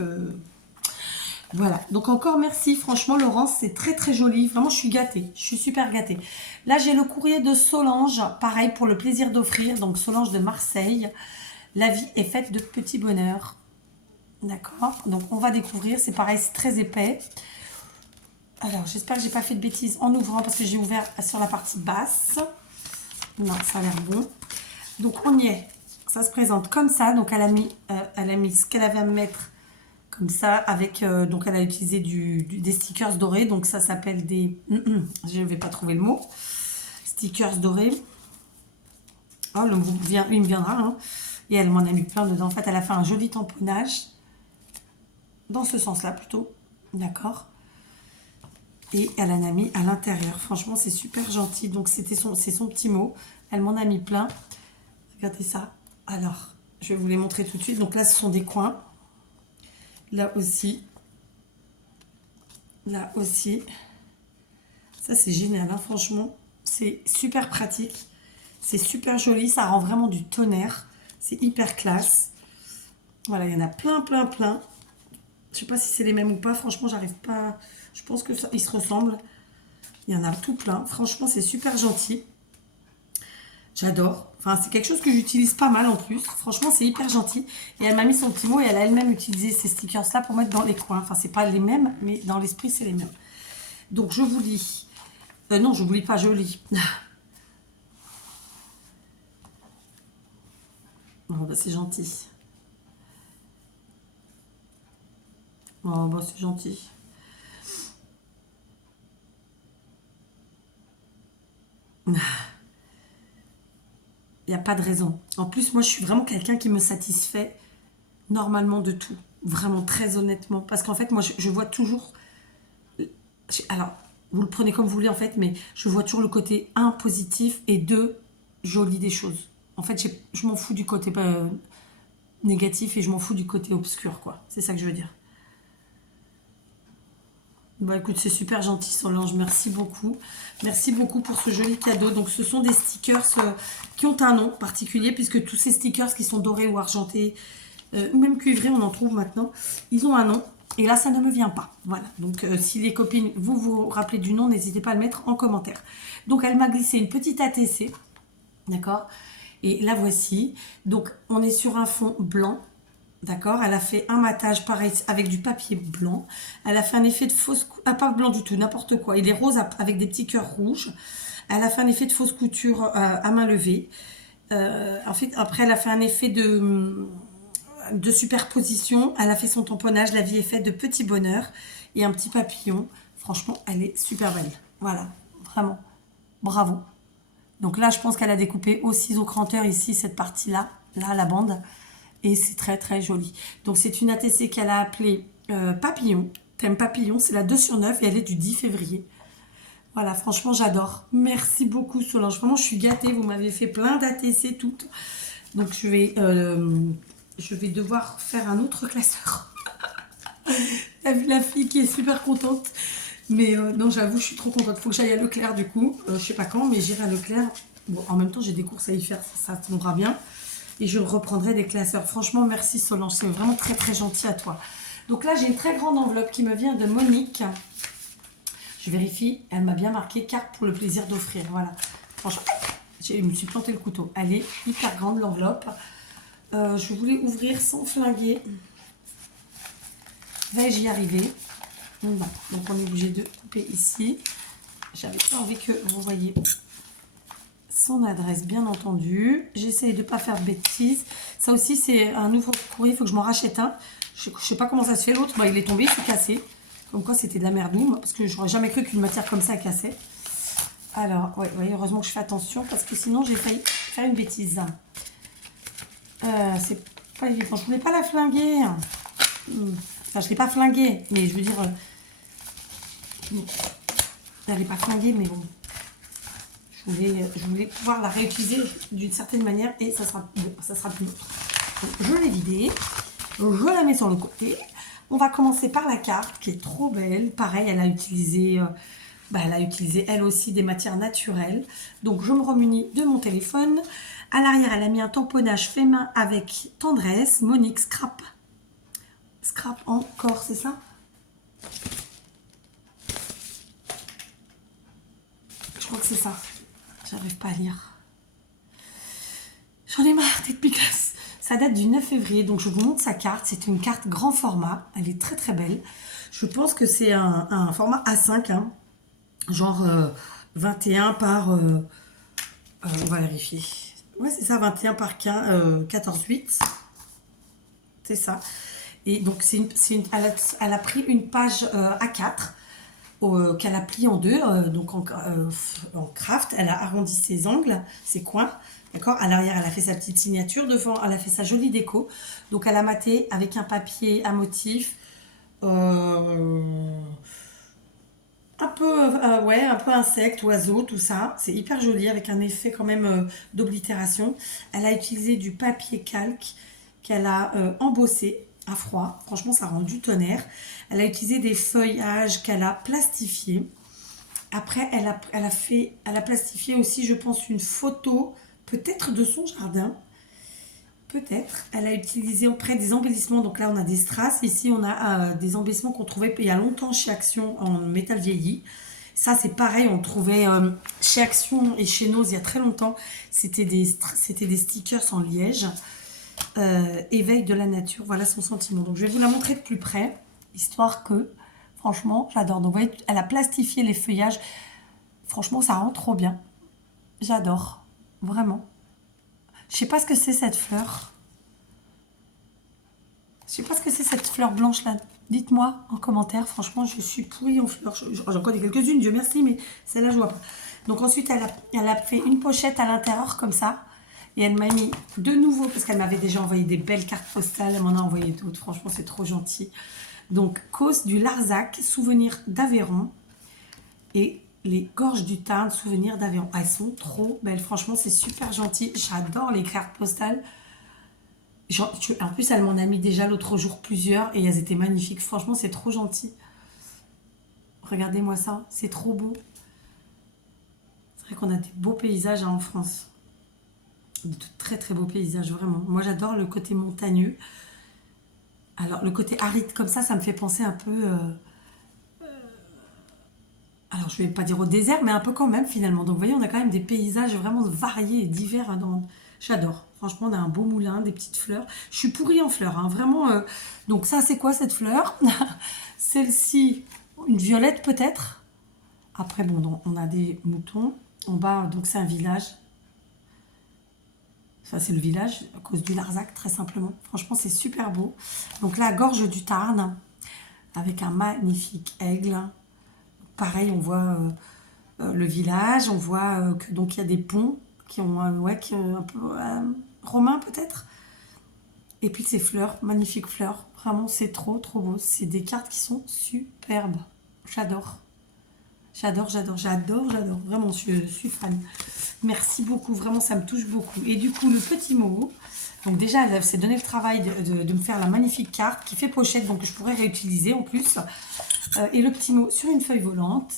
voilà, donc encore merci, franchement Laurence, c'est très très joli, vraiment je suis gâtée, je suis super gâtée. Là j'ai le courrier de Solange, pareil pour le plaisir d'offrir, donc Solange de Marseille. La vie est faite de petits bonheurs, d'accord, donc on va découvrir, c'est pareil, c'est très épais. Alors j'espère que j'ai pas fait de bêtises en ouvrant parce que j'ai ouvert sur la partie basse. Non, ça a l'air bon. Donc on y est, ça se présente comme ça, donc elle a mis ce qu'elle avait à mettre comme ça, avec, donc elle a utilisé des stickers dorés, donc ça s'appelle des, je ne vais pas trouver le mot, stickers dorés, oh, le mot il me viendra, hein. Et elle m'en a mis plein dedans, en fait elle a fait un joli tamponnage, dans ce sens-là plutôt, d'accord, et elle en a mis à l'intérieur, franchement c'est super gentil, donc c'est son petit mot, elle m'en a mis plein, regardez ça, alors, je vais vous les montrer tout de suite, donc là ce sont des coins, là aussi. Là aussi. Ça, c'est génial, hein, franchement. C'est super pratique. C'est super joli. Ça rend vraiment du tonnerre. C'est hyper classe. Voilà, il y en a plein, plein, plein. Je sais pas si c'est les mêmes ou pas. Franchement, j'arrive pas... Je pense que ils se ressemblent. Il y en a tout plein. Franchement, c'est super gentil. J'adore. Enfin, c'est quelque chose que j'utilise pas mal en plus. Franchement, c'est hyper gentil. Et elle m'a mis son petit mot et elle a elle-même utilisé ces stickers-là pour mettre dans les coins. Enfin, c'est pas les mêmes, mais dans l'esprit, c'est les mêmes. Donc, je vous lis. Non, je vous lis pas, je lis. Oh, bah, c'est gentil. Oh, bah, c'est gentil. Il n'y a pas de raison. En plus, moi, je suis vraiment quelqu'un qui me satisfait normalement de tout. Vraiment, très honnêtement. Parce qu'en fait, moi, je vois toujours... Alors, vous le prenez comme vous voulez, en fait, mais je vois toujours le côté, un, positif, et deux, joli des choses. En fait, je m'en fous du côté négatif et je m'en fous du côté obscur, quoi. C'est ça que je veux dire. Bah écoute, c'est super gentil Solange, merci beaucoup. Merci beaucoup pour ce joli cadeau. Donc ce sont des stickers qui ont un nom particulier, puisque tous ces stickers qui sont dorés ou argentés, ou même cuivrés, on en trouve maintenant, ils ont un nom. Et là, ça ne me vient pas. Voilà, donc si les copines, vous vous rappelez du nom, n'hésitez pas à le mettre en commentaire. Donc elle m'a glissé une petite ATC, d'accord. Et la voici. Donc on est sur un fond blanc. D'accord, elle a fait un matage pareil avec du papier blanc. Elle a fait un effet de fausse couture, pas blanc du tout, n'importe quoi. Il est rose avec des petits cœurs rouges. Elle a fait un effet de fausse couture à main levée. En fait, après, elle a fait un effet de superposition. Elle a fait son tamponnage. La vie est faite de petits bonheurs et un petit papillon. Franchement, elle est super belle. Voilà, vraiment, bravo. Donc là, je pense qu'elle a découpé au ciseau cranteur ici, cette partie-là, là, la bande. Et c'est très très joli. Donc c'est une ATC qu'elle a appelée Papillon. Thème Papillon, c'est la 2 sur 9 et elle est du 10 février. Voilà, franchement j'adore. Merci beaucoup Solange. Vraiment je suis gâtée, vous m'avez fait plein d'ATC toutes. Donc je vais devoir faire un autre classeur. La fille qui est super contente. Mais non, j'avoue, je suis trop contente. Il faut que j'aille à Leclerc du coup. Je sais pas quand, mais j'irai à Leclerc. Bon, en même temps, j'ai des courses à y faire, ça tombera bien. Et je reprendrai des classeurs. Franchement, merci Solange, c'est vraiment très très gentil à toi. Donc là, j'ai une très grande enveloppe qui me vient de Monique. Je vérifie, elle m'a bien marqué carte pour le plaisir d'offrir. Voilà. Franchement, je me suis planté le couteau. Elle est hyper grande l'enveloppe. Je voulais ouvrir sans flinguer. Vais-je y arriver? Non. Donc on est obligé de couper ici. J'avais pas envie que vous voyez son adresse, bien entendu. J'essaye de ne pas faire de bêtises. Ça aussi, c'est un nouveau courrier. Il faut que je m'en rachète un. Je sais pas comment ça se fait. L'autre, bah, il est tombé, il s'est cassé. Comme quoi, c'était de la merde, parce que j'aurais jamais cru qu'une matière comme ça cassait. Alors, ouais, heureusement que je fais attention, parce que sinon, j'ai failli faire une bêtise. C'est pas évident. Je voulais pas la flinguer. Enfin, je l'ai pas flinguée, mais je veux dire... elle n'est pas flinguée, mais bon. Je voulais pouvoir la réutiliser d'une certaine manière, et ça sera plus l'autre. Je l'ai vidée. Je la mets sur le côté. On va commencer par la carte qui est trop belle. Pareil, elle a utilisé elle aussi des matières naturelles. Donc je me remunis de mon téléphone. À l'arrière, elle a mis un tamponnage fait main avec tendresse. Monique Scrap. Scrap encore, c'est ça? Je crois que c'est ça. J'arrive pas à lire. J'en ai marre d'être Picasso. Ça date du 9 février, donc je vous montre sa carte. C'est une carte grand format. Elle est très très belle. Je pense que c'est un format A5, hein. Genre 21 par... on va vérifier. Ouais, c'est ça, 21 par 14,8. C'est ça. Et donc, elle a pris une page A4 qu'elle a plié en deux, donc en craft. Elle a arrondi ses angles, ses coins. D'accord. À l'arrière, elle a fait sa petite signature. Devant, elle a fait sa jolie déco. Donc, elle a maté avec un papier à motif. Un peu insecte, oiseau, tout ça. C'est hyper joli avec un effet quand même d'oblitération. Elle a utilisé du papier calque qu'elle a embossé à froid. Franchement, ça rend du tonnerre. Elle a utilisé des feuillages qu'elle a plastifiés. Après, elle a plastifié aussi, je pense, une photo, peut-être de son jardin. Peut-être. Elle a utilisé auprès des embellissements. Donc là, on a des strass. Ici, on a des embellissements qu'on trouvait il y a longtemps chez Action en métal vieilli. Ça, c'est pareil. On trouvait chez Action et chez Nose il y a très longtemps. C'était des stickers en liège. Éveil de la nature. Voilà son sentiment. Donc, je vais vous la montrer de plus près. Histoire que, franchement, j'adore. Donc, vous voyez, elle a plastifié les feuillages. Franchement, ça rend trop bien. J'adore. Vraiment. Je sais pas ce que c'est cette fleur. Je sais pas ce que c'est cette fleur blanche là. Dites-moi en commentaire. Franchement, je suis pourrie en fleurs. J'en connais quelques-unes, Dieu merci, mais celle-là, je vois pas. Donc ensuite, elle a fait une pochette à l'intérieur comme ça. Et elle m'a mis de nouveau, parce qu'elle m'avait déjà envoyé des belles cartes postales. Elle m'en a envoyé d'autres. Franchement, c'est trop gentil. Donc, Causse du Larzac, souvenir d'Aveyron. Et les gorges du Tarn, souvenirs d'Aveyron. Elles sont trop belles. Franchement, c'est super gentil. J'adore les cartes postales. En plus, elle m'en a mis déjà l'autre jour plusieurs et elles étaient magnifiques. Franchement, c'est trop gentil. Regardez-moi ça. C'est trop beau. C'est vrai qu'on a des beaux paysages en France. De très très beaux paysages, vraiment. Moi, j'adore le côté montagneux. Alors, le côté aride comme ça me fait penser un peu... alors, je ne vais pas dire au désert, mais un peu quand même, finalement. Donc, vous voyez, on a quand même des paysages vraiment variés et divers. J'adore. Franchement, on a un beau moulin, des petites fleurs. Je suis pourrie en fleurs, hein, vraiment. Donc, ça, c'est quoi, cette fleur? Celle-ci, une violette, peut-être. Après, bon, on a des moutons. En bas, donc, c'est un village. Ça, c'est le village, à cause du Larzac, très simplement. Franchement, c'est super beau. Donc, la gorge du Tarn, avec un magnifique aigle. Pareil, on voit le village, on voit que donc il y a des ponts qui ont qui ont un peu romain peut-être. Et puis ces fleurs, magnifiques fleurs, vraiment c'est trop trop beau. C'est des cartes qui sont superbes. J'adore. J'adore. Vraiment, je suis fan. Merci beaucoup, vraiment ça me touche beaucoup. Et du coup, le petit mot. Donc déjà, elle s'est donné le travail de me faire la magnifique carte qui fait pochette, donc que je pourrais réutiliser en plus. Et le petit mot sur une feuille volante.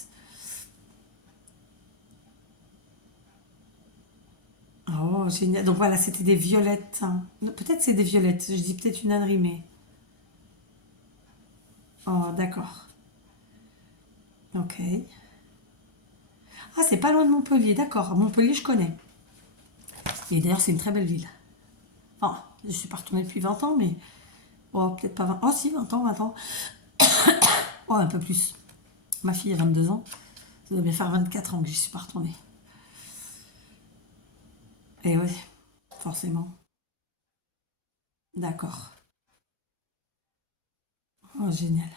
Oh, génial. Donc voilà, c'était des violettes. Peut-être c'est des violettes. Je dis peut-être une ânerie, mais... Oh, d'accord. Ok. Ah, c'est pas loin de Montpellier, d'accord. Montpellier, je connais. Et d'ailleurs, c'est une très belle ville. Enfin, je suis pas retournée depuis 20 ans, mais... Oh, peut-être pas 20. Oh, si, 20 ans, 20 ans. Oh, un peu plus. Ma fille a 22 ans. Ça doit bien faire 24 ans que j'y suis pas retournée. Et oui, forcément. D'accord. Oh, génial.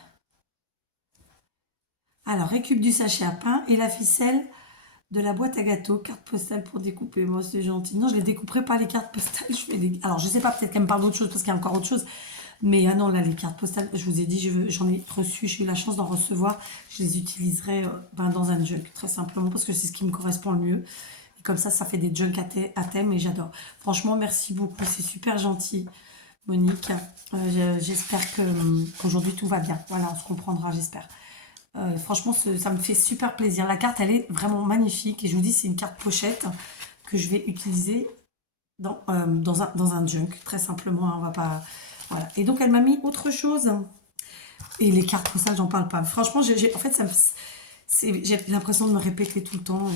Alors, récup du sachet à pain et la ficelle de la boîte à gâteaux, carte postale pour découper. Moi, c'est gentil. Non, je les découperai pas les cartes postales. Je fais des... Alors, je sais pas, peut-être qu'elle me parle d'autre chose parce qu'il y a encore autre chose. Mais ah non, là, les cartes postales, je vous ai dit, j'en ai reçu, j'ai eu la chance d'en recevoir. Je les utiliserai dans un junk, très simplement, parce que c'est ce qui me correspond le mieux. Et comme ça fait des junks à thème et j'adore. Franchement, merci beaucoup, c'est super gentil, Monique. J'espère qu'aujourd'hui tout va bien. Voilà, on se comprendra, j'espère. Franchement, ça me fait super plaisir. La carte, elle est vraiment magnifique. Et je vous dis, c'est une carte pochette que je vais utiliser dans un junk, très simplement. Hein, on va pas... Voilà. Et donc, elle m'a mis autre chose. Et les cartes postales, j'en parle pas. Franchement, en fait, j'ai l'impression de me répéter tout le temps.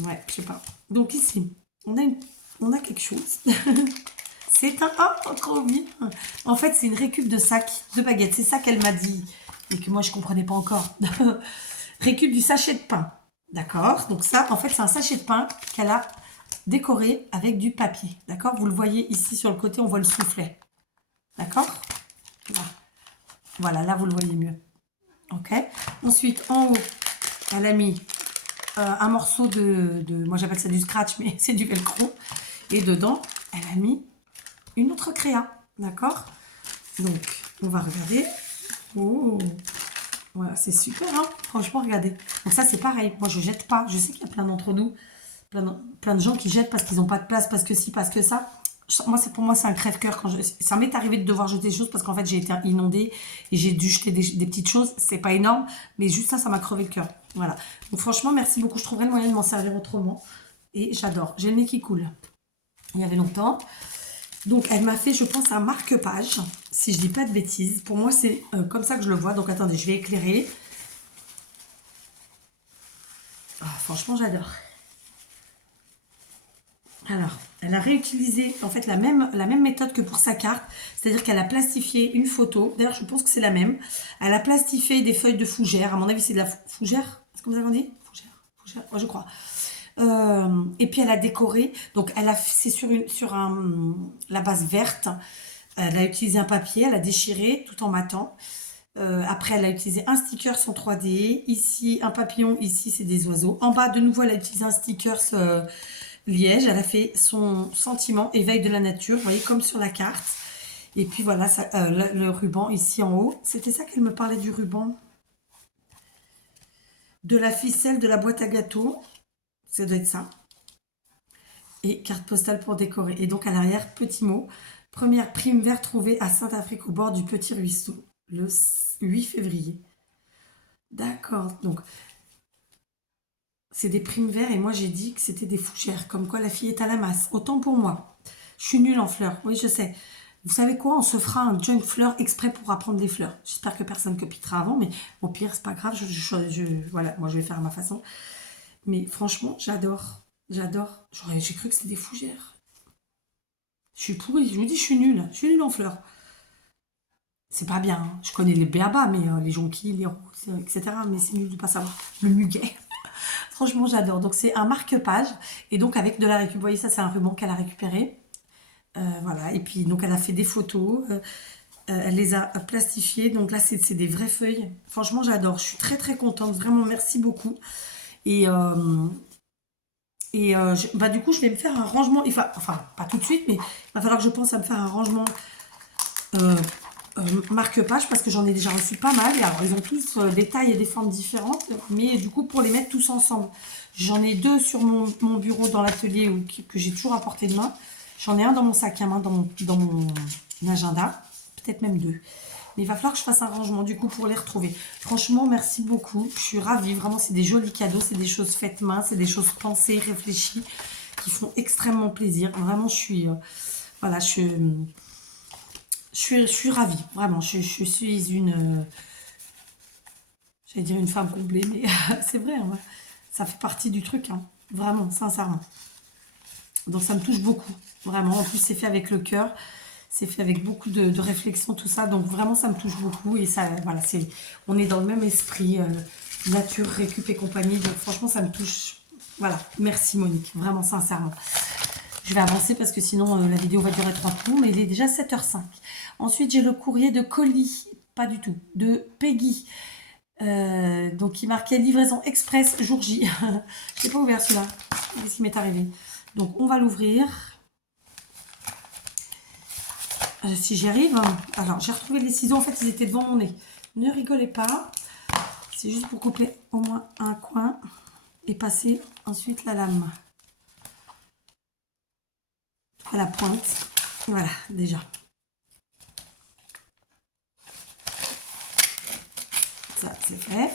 Ouais, je sais pas. Donc ici, on a quelque chose. C'est un... Oh, trop bien. En fait, c'est une récup de sac de baguettes. C'est ça qu'elle m'a dit. Et que moi, je comprenais pas encore. Récup du sachet de pain. D'accord. Donc ça, en fait, c'est un sachet de pain qu'elle a décoré avec du papier. D'accord. Vous le voyez ici sur le côté, on voit le soufflet. D'accord. Voilà. Voilà, là, vous le voyez mieux. Ok. Ensuite, en haut, elle a mis un morceau moi, j'appelle ça du scratch, mais c'est du velcro. Et dedans, elle a mis une autre créa. D'accord. Donc, on va regarder. Oh, voilà, c'est super, hein. Franchement, regardez. Donc ça, c'est pareil. Moi, je jette pas. Je sais qu'il y a plein d'entre nous, plein de gens qui jettent parce qu'ils n'ont pas de place, parce que si, parce que ça. Moi, pour moi, c'est un crève-cœur. Ça m'est arrivé de devoir jeter des choses parce qu'en fait, j'ai été inondée et j'ai dû jeter des petites choses. C'est pas énorme, mais juste ça m'a crevé le cœur. Voilà. Donc franchement, merci beaucoup. Je trouverai le moyen de m'en servir autrement. Et j'adore. J'ai le nez qui coule. Il y avait longtemps. Donc, elle m'a fait, je pense, un marque-page, si je dis pas de bêtises. Pour moi, c'est comme ça que je le vois. Donc, attendez, je vais éclairer. Ah, franchement, j'adore. Alors, elle a réutilisé, en fait, la même méthode que pour sa carte. C'est-à-dire qu'elle a plastifié une photo. D'ailleurs, je pense que c'est la même. Elle a plastifié des feuilles de fougère. À mon avis, c'est de la fougère. Est-ce que vous avez dit fougère, ouais, je crois. Et puis elle a décoré, donc c'est la base verte. Elle a utilisé un papier, elle a déchiré tout en matant. Après, elle a utilisé un sticker en 3D. Ici, un papillon. Ici, c'est des oiseaux. En bas, de nouveau, elle a utilisé un sticker liège. Elle a fait son sentiment éveil de la nature, vous voyez, comme sur la carte. Et puis voilà, le ruban ici en haut. C'était ça qu'elle me parlait du ruban. De la ficelle de la boîte à gâteaux. Ça doit être ça. Et carte postale pour décorer. Et donc à l'arrière, petit mot. Première prime verte trouvée à Saint-Afrique au bord du petit ruisseau, le 8 février. D'accord, donc c'est des primes verts et moi j'ai dit que c'était des fougères, comme quoi la fille est à la masse. Autant pour moi. Je suis nulle en fleurs, oui je sais. Vous savez quoi, on se fera un junk fleurs exprès pour apprendre les fleurs. J'espère que personne copiera avant, mais au pire c'est pas grave, voilà, moi je vais faire à ma façon. Mais franchement, j'adore, j'adore. J'ai cru que c'était des fougères. Je suis pourrie, je me dis je suis nulle en fleurs. C'est pas bien, hein. Je connais les béabas, mais les jonquilles, les roses, etc. Mais c'est nul de pas savoir. Le muguet. Franchement, j'adore. Donc, c'est un marque-page. Et donc, avec de la récup. Vous voyez, ça, c'est un ruban qu'elle a récupéré. Voilà. Et puis, donc, elle a fait des photos. Elle les a plastifiées. Donc, là, c'est des vraies feuilles. Franchement, j'adore. Je suis très, très contente. Vraiment, merci beaucoup. Et, bah, du coup, je vais me faire un rangement. Enfin, pas tout de suite, mais il va falloir que je pense à me faire un rangement euh, marque-page parce que j'en ai déjà reçu pas mal. Et alors, ils ont tous des tailles et des formes différentes, mais du coup, pour les mettre tous ensemble, j'en ai deux sur mon bureau dans l'atelier que j'ai toujours à portée de main. J'en ai un dans mon sac à main, dans mon agenda, peut-être même deux. Mais il va falloir que je fasse un rangement du coup pour les retrouver. Franchement, merci beaucoup. Je suis ravie. Vraiment, c'est des jolis cadeaux, c'est des choses faites main, c'est des choses pensées, réfléchies, qui font extrêmement plaisir. Vraiment, voilà, Je suis ravie, vraiment. Je suis j'allais dire une femme comblée, mais c'est vrai, hein, ouais. Ça fait partie du truc, hein, vraiment, sincèrement. Donc ça me touche beaucoup, vraiment. En plus, c'est fait avec le cœur, c'est fait avec beaucoup de réflexion, tout ça. Donc vraiment, ça me touche beaucoup. Et ça, voilà, on est dans le même esprit, nature, récup et compagnie. Donc franchement, ça me touche. Voilà, merci Monique, vraiment sincèrement. Je vais avancer parce que sinon la vidéo va durer 30 minutes, mais il est déjà 7h05. Ensuite, j'ai le courrier de colis, pas du tout, de Peggy. Donc il marquait livraison express jour J. Je n'ai pas ouvert celui-là. Qu'est-ce qui m'est arrivé? Donc on va l'ouvrir. Si j'y arrive. Alors j'ai retrouvé les ciseaux. En fait ils étaient devant mon nez. Ne rigolez pas. C'est juste pour couper au moins un coin et passer ensuite la lame à la pointe. Voilà déjà. Ça c'est fait.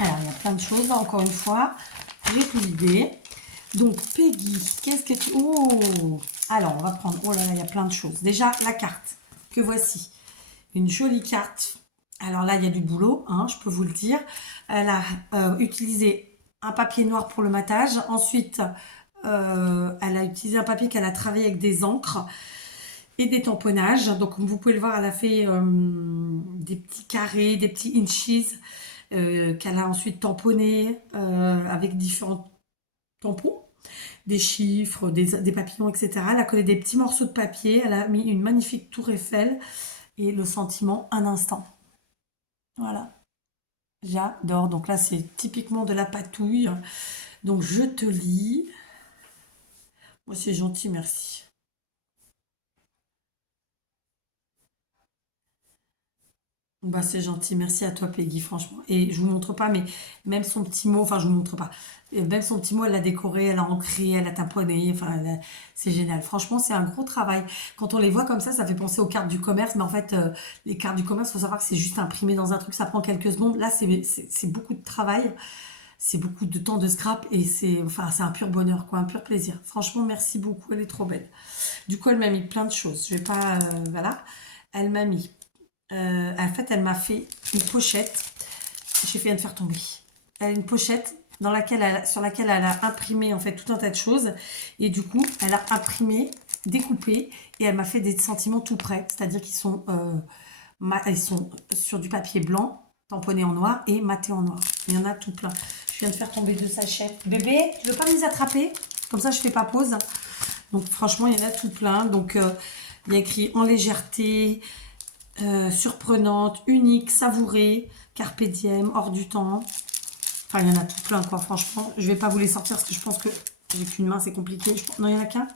Alors, il y a plein de choses, encore une fois. J'ai tout l'idée. Donc, Peggy, qu'est-ce que tu... Oh! Alors, on va prendre... Oh là là, il y a plein de choses. Déjà, la carte que voici. Une jolie carte. Alors là, il y a du boulot, hein, je peux vous le dire. Elle a utilisé un papier noir pour le matage. Ensuite, elle a utilisé un papier qu'elle a travaillé avec des encres et des tamponnages. Donc, comme vous pouvez le voir, elle a fait des petits carrés, des petits inches. Qu'elle a ensuite tamponné avec différents tampons, des chiffres, des papillons, etc. Elle a collé des petits morceaux de papier, elle a mis une magnifique tour Eiffel et le sentiment un instant. Voilà, j'adore. Donc là, c'est typiquement de la patouille. Donc je te lis. Moi, c'est gentil, merci. Bah, c'est gentil, merci à toi Peggy, franchement. Et je vous montre pas, mais même son petit mot, enfin je vous montre pas. Et même son petit mot, elle l'a décoré, elle a ancré, elle a tamponné, enfin c'est génial. Franchement, c'est un gros travail. Quand on les voit comme ça fait penser aux cartes du commerce, mais en fait, les cartes du commerce, faut savoir que c'est juste imprimé dans un truc, ça prend quelques secondes. Là, c'est beaucoup de travail, c'est beaucoup de temps de scrap et c'est un pur bonheur, quoi, un pur plaisir. Franchement, merci beaucoup, elle est trop belle. Du coup, elle m'a mis plein de choses. Je vais pas, voilà. Elle m'a mis en fait, elle m'a fait une pochette. J'ai fait de faire tomber. Elle a une pochette sur laquelle elle a imprimé en fait tout un tas de choses. Et du coup, elle a imprimé, découpé et elle m'a fait des sentiments tout prêts. C'est-à-dire ils sont sur du papier blanc, tamponné en noir et maté en noir. Il y en a tout plein. Je viens de faire tomber 2 sachets. Bébé, tu veux pas me les attraper? Comme ça, je fais pas pause. Donc franchement, il y en a tout plein. Donc il y a écrit en légèreté. Surprenante, unique, savourée, carpe diem, hors du temps. Enfin, il y en a tout plein, quoi, franchement. Je vais pas vous les sortir parce que je pense que j'ai qu'une main, c'est compliqué. Non, il y en a qu'un.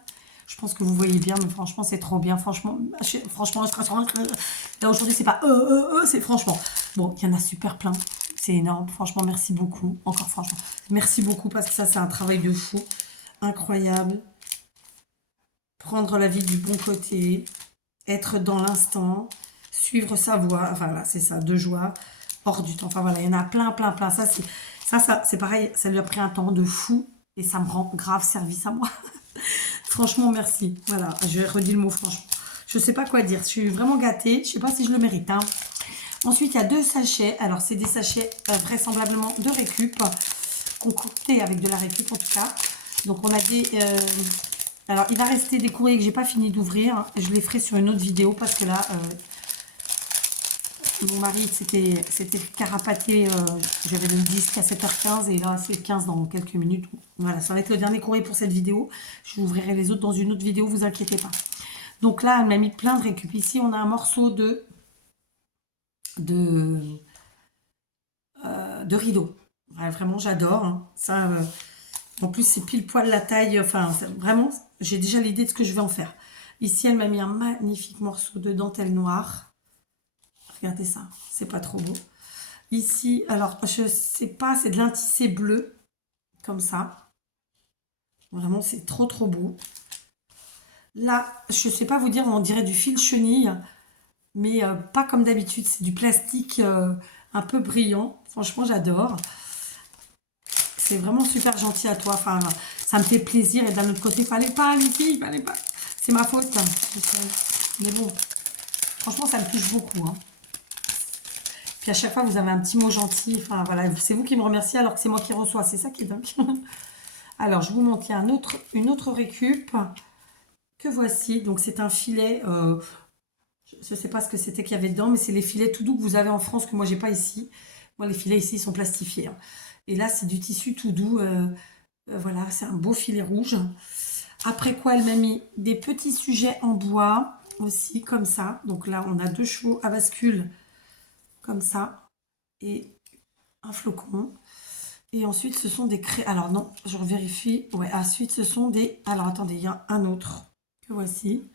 Je pense que vous voyez bien, mais franchement, c'est trop bien. Franchement, là, aujourd'hui, c'est pas c'est franchement. Bon, il y en a super plein. C'est énorme. Franchement, merci beaucoup. Encore, franchement. Merci beaucoup parce que ça, c'est un travail de fou. Incroyable. Prendre la vie du bon côté. Être dans l'instant. Suivre sa voie, enfin là c'est ça, de joie, hors du temps. Enfin voilà, il y en a plein, plein, plein. C'est pareil, ça lui a pris un temps de fou et ça me rend grave service à moi. Franchement, merci. Voilà, je redis le mot franchement. Je sais pas quoi dire, je suis vraiment gâtée. Je sais pas si je le mérite. Hein. Ensuite, il y a 2 sachets. Alors, c'est des sachets vraisemblablement de récup, concoctés avec de la récup en tout cas. Donc, on a des... alors, il va rester des courriers que j'ai pas fini d'ouvrir. Je les ferai sur une autre vidéo parce que là... mon mari c'était carapaté, j'avais le disque à 7h15 et là c'est 15 dans quelques minutes. Voilà, ça va être le dernier courrier pour cette vidéo. Je vous ouvrirai les autres dans une autre vidéo, vous inquiétez pas. Donc là, elle m'a mis plein de récup. Ici, on a un morceau de rideau. Ouais, vraiment, j'adore. Hein. Ça, en plus, c'est pile poil la taille. Enfin, vraiment, j'ai déjà l'idée de ce que je vais en faire. Ici, elle m'a mis un magnifique morceau de dentelle noire. Regardez ça, c'est pas trop beau. Ici, alors, je sais pas, c'est de l'un tissé bleu, comme ça. Vraiment, c'est trop, trop beau. Là, je sais pas vous dire, on dirait du fil chenille, mais pas comme d'habitude. C'est du plastique un peu brillant. Franchement, j'adore. C'est vraiment super gentil à toi. Enfin, ça me fait plaisir. Et d'un autre côté, fallait pas, Lucie, fallait pas. C'est ma faute, hein. Mais bon, franchement, ça me touche beaucoup, hein. Puis à chaque fois, vous avez un petit mot gentil. Enfin, voilà, c'est vous qui me remerciez alors que c'est moi qui reçois. C'est ça qui est dingue. Alors, je vous montre, il y a une autre récup que voici. Donc, c'est un filet. Je ne sais pas ce que c'était qu'il y avait dedans, mais c'est les filets tout doux que vous avez en France que moi, j'ai pas ici. Moi, les filets ici, ils sont plastifiés, hein. Et là, c'est du tissu tout doux. Voilà, c'est un beau filet rouge. Après quoi, elle m'a mis des petits sujets en bois aussi, comme ça. Donc là, on a 2 chevaux à bascule, comme ça. Et un flocon. Et ensuite, ce sont des crayons. Alors non, je vérifie. Ouais, ensuite, ce sont des... Alors attendez, il y a un autre que voici.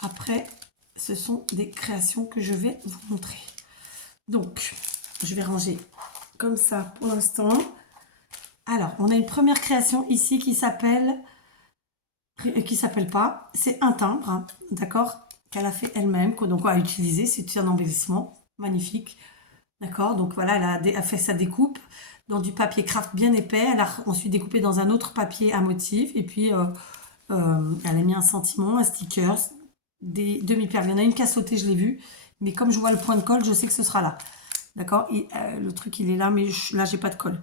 Après, ce sont des créations que je vais vous montrer. Donc, je vais ranger comme ça pour l'instant. Alors, on a une première création ici qui s'appelle pas, c'est un timbre, hein, d'accord, qu'elle a fait elle-même, donc on a utilisé, c'est un embellissement magnifique, d'accord, donc voilà, elle a fait sa découpe dans du papier craft bien épais, elle a ensuite découpé dans un autre papier à motif, et puis elle a mis un sentiment, un sticker, des demi-perles, il y en a une qui a sauté, je l'ai vu, mais comme je vois le point de colle, je sais que ce sera là, d'accord, le truc il est là, mais là j'ai pas de colle,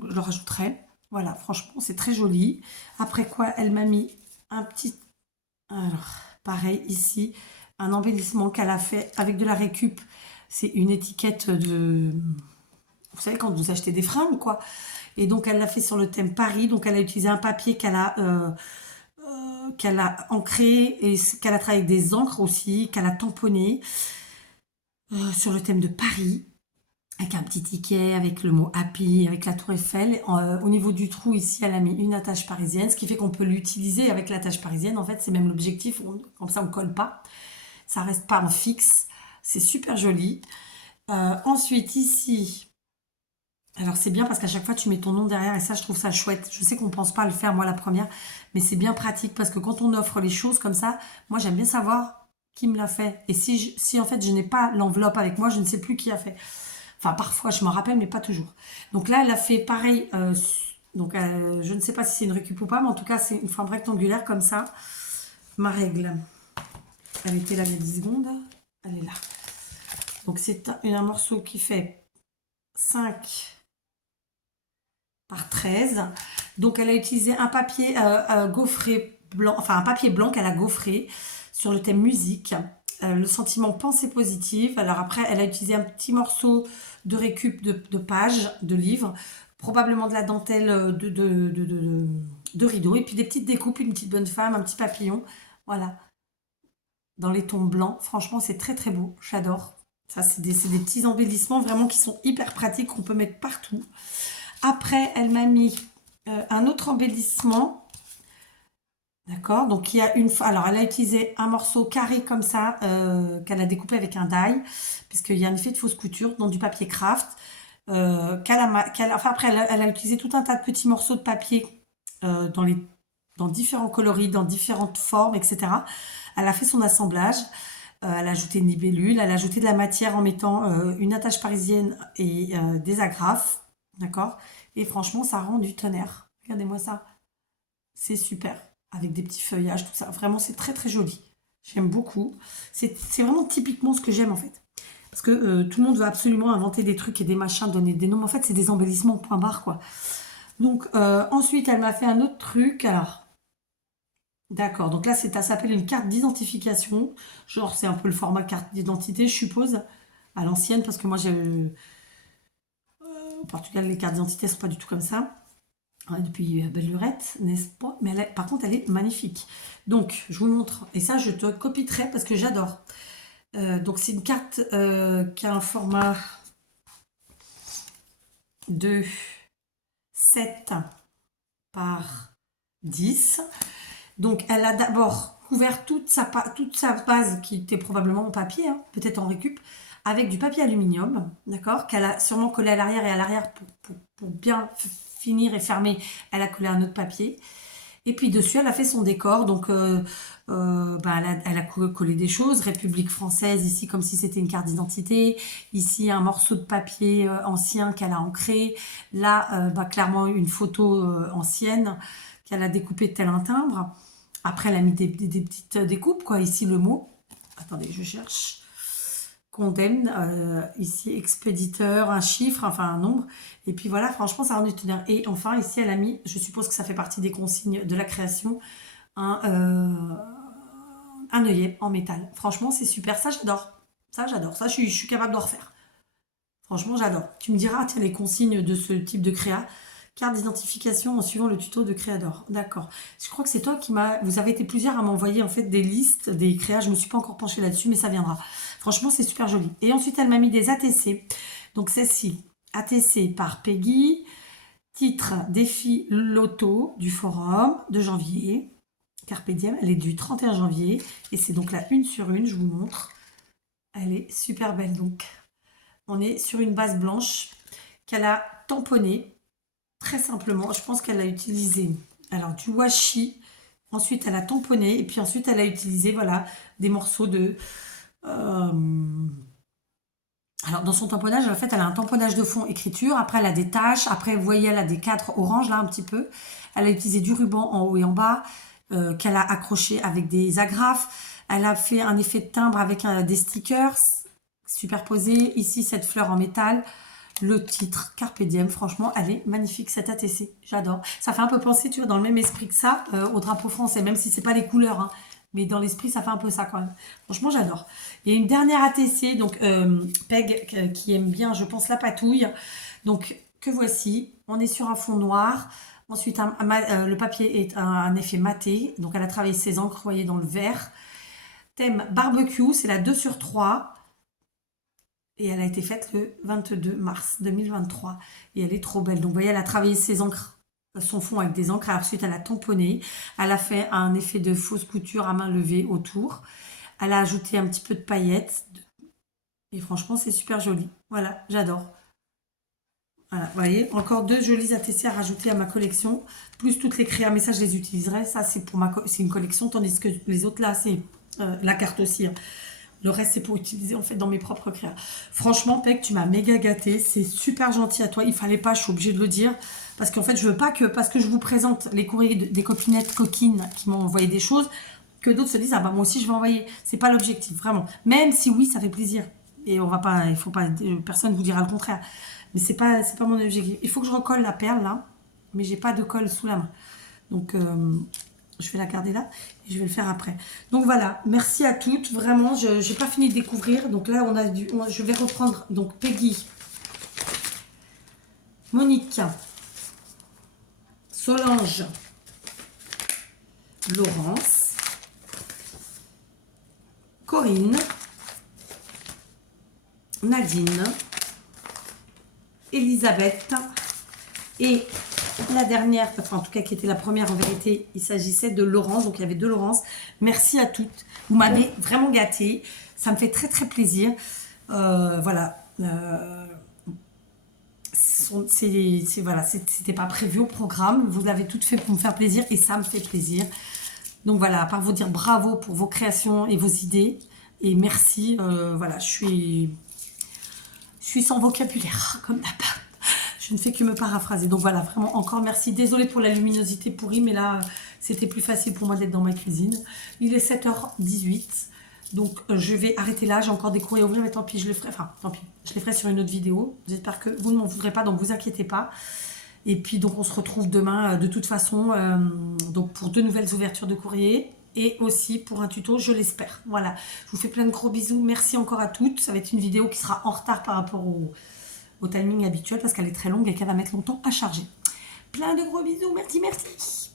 je le rajouterai. Voilà, franchement, c'est très joli. Après quoi, elle m'a mis un petit... Alors, pareil, ici, un embellissement qu'elle a fait avec de la récup. C'est une étiquette de... Vous savez, quand vous achetez des fringues, quoi. Et donc, elle l'a fait sur le thème Paris. Donc, elle a utilisé un papier qu'elle a ancré et qu'elle a travaillé avec des encres aussi, qu'elle a tamponné sur le thème de Paris. Avec un petit ticket, avec le mot Happy, avec la tour Eiffel. Au niveau du trou, ici, elle a mis une attache parisienne, ce qui fait qu'on peut l'utiliser avec l'attache parisienne. En fait, c'est même l'objectif, comme ça, on ne colle pas. Ça reste pas en fixe. C'est super joli. Ensuite, ici, alors c'est bien parce qu'à chaque fois, tu mets ton nom derrière et ça, je trouve ça chouette. Je sais qu'on ne pense pas le faire, moi, la première, mais c'est bien pratique parce que quand on offre les choses comme ça, moi, j'aime bien savoir qui me l'a fait. Et si en fait, je n'ai pas l'enveloppe avec moi, je ne sais plus qui a fait. Enfin, parfois, je m'en rappelle, mais pas toujours. Donc là, elle a fait pareil. Donc, je ne sais pas si c'est une récup ou pas, mais en tout cas, c'est une forme rectangulaire comme ça. Ma règle, elle était là il y a 10 secondes. Elle est là. Donc, c'est un morceau qui fait 5 par 13. Donc, elle a utilisé un papier gaufré blanc, enfin, un papier blanc qu'elle a gaufré sur le thème musique. Le sentiment pensée positive. Alors après, elle a utilisé un petit morceau de récup de pages, de livres, probablement de la dentelle de rideau, et puis des petites découpes, une petite bonne femme, un petit papillon, voilà, dans les tons blancs. Franchement, c'est très très beau, j'adore. Ça, c'est des petits embellissements vraiment qui sont hyper pratiques, qu'on peut mettre partout. Après, elle m'a mis un autre embellissement. D'accord, donc il y a une fois, alors elle a utilisé un morceau carré comme ça, qu'elle a découpé avec un die, puisqu'il y a un effet de fausse couture dans du papier craft. Enfin après, elle a utilisé tout un tas de petits morceaux de papier dans différents coloris, dans différentes formes, etc. Elle a fait son assemblage, elle a ajouté une libellule, elle a ajouté de la matière en mettant une attache parisienne et des agrafes, d'accord. Et franchement, ça rend du tonnerre. Regardez-moi ça, c'est super avec des petits feuillages, tout ça. Vraiment, c'est très très joli. J'aime beaucoup. C'est vraiment typiquement ce que j'aime en fait. Parce que tout le monde veut absolument inventer des trucs et des machins, donner des noms. Mais en fait, c'est des embellissements point barre quoi. Donc ensuite, elle m'a fait un autre truc. Alors, d'accord. Donc là, ça s'appelle une carte d'identification. Genre, c'est un peu le format carte d'identité, je suppose, à l'ancienne, parce que moi, j'ai au Portugal, les cartes d'identité sont pas du tout comme ça. Ouais, depuis belle lurette, n'est-ce pas? Mais par contre, elle est magnifique. Donc, je vous montre. Et ça, je te copierai parce que j'adore. Donc, c'est une carte qui a un format de 7 par 10. Donc, elle a d'abord couvert toute sa base qui était probablement en papier, hein, peut-être en récup, avec du papier aluminium, d'accord, qu'elle a sûrement collé à l'arrière et à l'arrière pour bien finir et fermer, elle a collé un autre papier. Et puis dessus, elle a fait son décor. Donc, elle a collé des choses. République française, ici, comme si c'était une carte d'identité. Ici, un morceau de papier ancien qu'elle a ancré. Là, clairement, une photo ancienne qu'elle a découpée tel un timbre. Après, elle a mis des petites découpes, quoi. Ici, le mot. Attendez, je cherche. Condemn, ici, expéditeur, un chiffre, enfin un nombre. Et puis voilà, franchement, ça rend du tonnerre. Et enfin, ici, elle a mis, je suppose que ça fait partie des consignes de la création, un œillet en métal. Franchement, c'est super. Ça, j'adore. Ça, j'adore. Ça, je suis capable de refaire. Franchement, j'adore. Tu me diras, tiens, les consignes de ce type de créa. Carte d'identification en suivant le tuto de Créador. D'accord. Je crois que c'est toi qui m'a... Vous avez été plusieurs à m'envoyer en fait des listes, des créas. Je ne me suis pas encore penchée là-dessus, mais ça viendra. Franchement, c'est super joli. Et ensuite, elle m'a mis des ATC. Donc, celle-ci, ATC par Peggy. Titre, défi loto du forum de janvier. Carpe diem, elle est du 31 janvier. Et c'est donc la 1 sur 1, je vous montre. Elle est super belle donc. On est sur une base blanche qu'elle a tamponnée. Très simplement, je pense qu'elle a utilisé alors du washi, ensuite elle a tamponné et puis ensuite elle a utilisé voilà des morceaux de alors dans son tamponnage en fait elle a un tamponnage de fond écriture, après elle a des taches, après vous voyez elle a des cadres orange là un petit peu, elle a utilisé du ruban en haut et en bas qu'elle a accroché avec des agrafes, elle a fait un effet de timbre avec des stickers superposés, ici cette fleur en métal. Le titre, Carpe Diem, franchement, elle est magnifique, cette ATC, j'adore. Ça fait un peu penser, tu vois, dans le même esprit que ça, au drapeau français, même si c'est pas les couleurs, hein, mais dans l'esprit, ça fait un peu ça quand même. Franchement, j'adore. Il y a une dernière ATC, donc Peg, qui aime bien, je pense, la patouille. Donc, que voici. On est sur un fond noir. Ensuite, le papier est un effet maté. Donc, elle a travaillé ses encres, vous voyez, dans le vert. Thème barbecue, c'est la 2 sur 3. Et elle a été faite le 22 mars 2023. Et elle est trop belle. Donc, vous voyez, elle a travaillé ses encres, son fond avec des encres. Ensuite, elle a tamponné. Elle a fait un effet de fausse couture à main levée autour. Elle a ajouté un petit peu de paillettes. Et franchement, c'est super joli. Voilà, j'adore. Voilà, vous voyez, encore 2 jolies ATC à rajouter à ma collection. Plus toutes les créas, mais ça, je les utiliserai. Ça, c'est pour c'est une collection. Tandis que les autres, là, c'est la carte aussi, hein. Le reste, c'est pour utiliser en fait dans mes propres créas. Franchement, Peg, tu m'as méga gâtée. C'est super gentil à toi. Il fallait pas, je suis obligée de le dire. Parce qu'en fait, je veux pas que, parce que je vous présente les courriers des copinettes coquines qui m'ont envoyé des choses, que d'autres se disent, ah bah moi aussi je vais envoyer. C'est pas l'objectif, vraiment. Même si oui, ça fait plaisir. Et on va pas, il faut pas, personne vous dira le contraire. Mais c'est pas mon objectif. Il faut que je recolle la perle là. Mais j'ai pas de colle sous la main. Donc, je vais la garder là et je vais le faire après. Donc voilà, merci à toutes. Vraiment, je n'ai pas fini de découvrir. Donc là, je vais reprendre donc Peggy, Monique, Solange, Laurence, Corinne, Nadine, Elisabeth et la dernière, enfin en tout cas qui était la première en vérité, il s'agissait de Laurence, donc il y avait 2 Laurence. Merci à toutes, vous m'avez vraiment gâtée, ça me fait très très plaisir. Voilà, voilà, c'était pas prévu au programme, vous l'avez toutes fait pour me faire plaisir et ça me fait plaisir. Donc voilà, à part vous dire bravo pour vos créations et vos idées et merci, voilà, je suis sans vocabulaire comme d'hab. Je ne fais que me paraphraser. Donc voilà, vraiment encore merci. Désolée pour la luminosité pourrie, mais là, c'était plus facile pour moi d'être dans ma cuisine. Il est 7h18. Donc je vais arrêter là. J'ai encore des courriers à ouvrir, mais tant pis, je le ferai. Enfin, tant pis, je les ferai sur une autre vidéo. J'espère que vous ne m'en voudrez pas, donc vous inquiétez pas. Et puis donc on se retrouve demain de toute façon donc pour 2 nouvelles ouvertures de courrier. Et aussi pour un tuto, je l'espère. Voilà, je vous fais plein de gros bisous. Merci encore à toutes. Ça va être une vidéo qui sera en retard par rapport au timing habituel parce qu'elle est très longue et qu'elle va mettre longtemps à charger. Plein de gros bisous, merci, merci.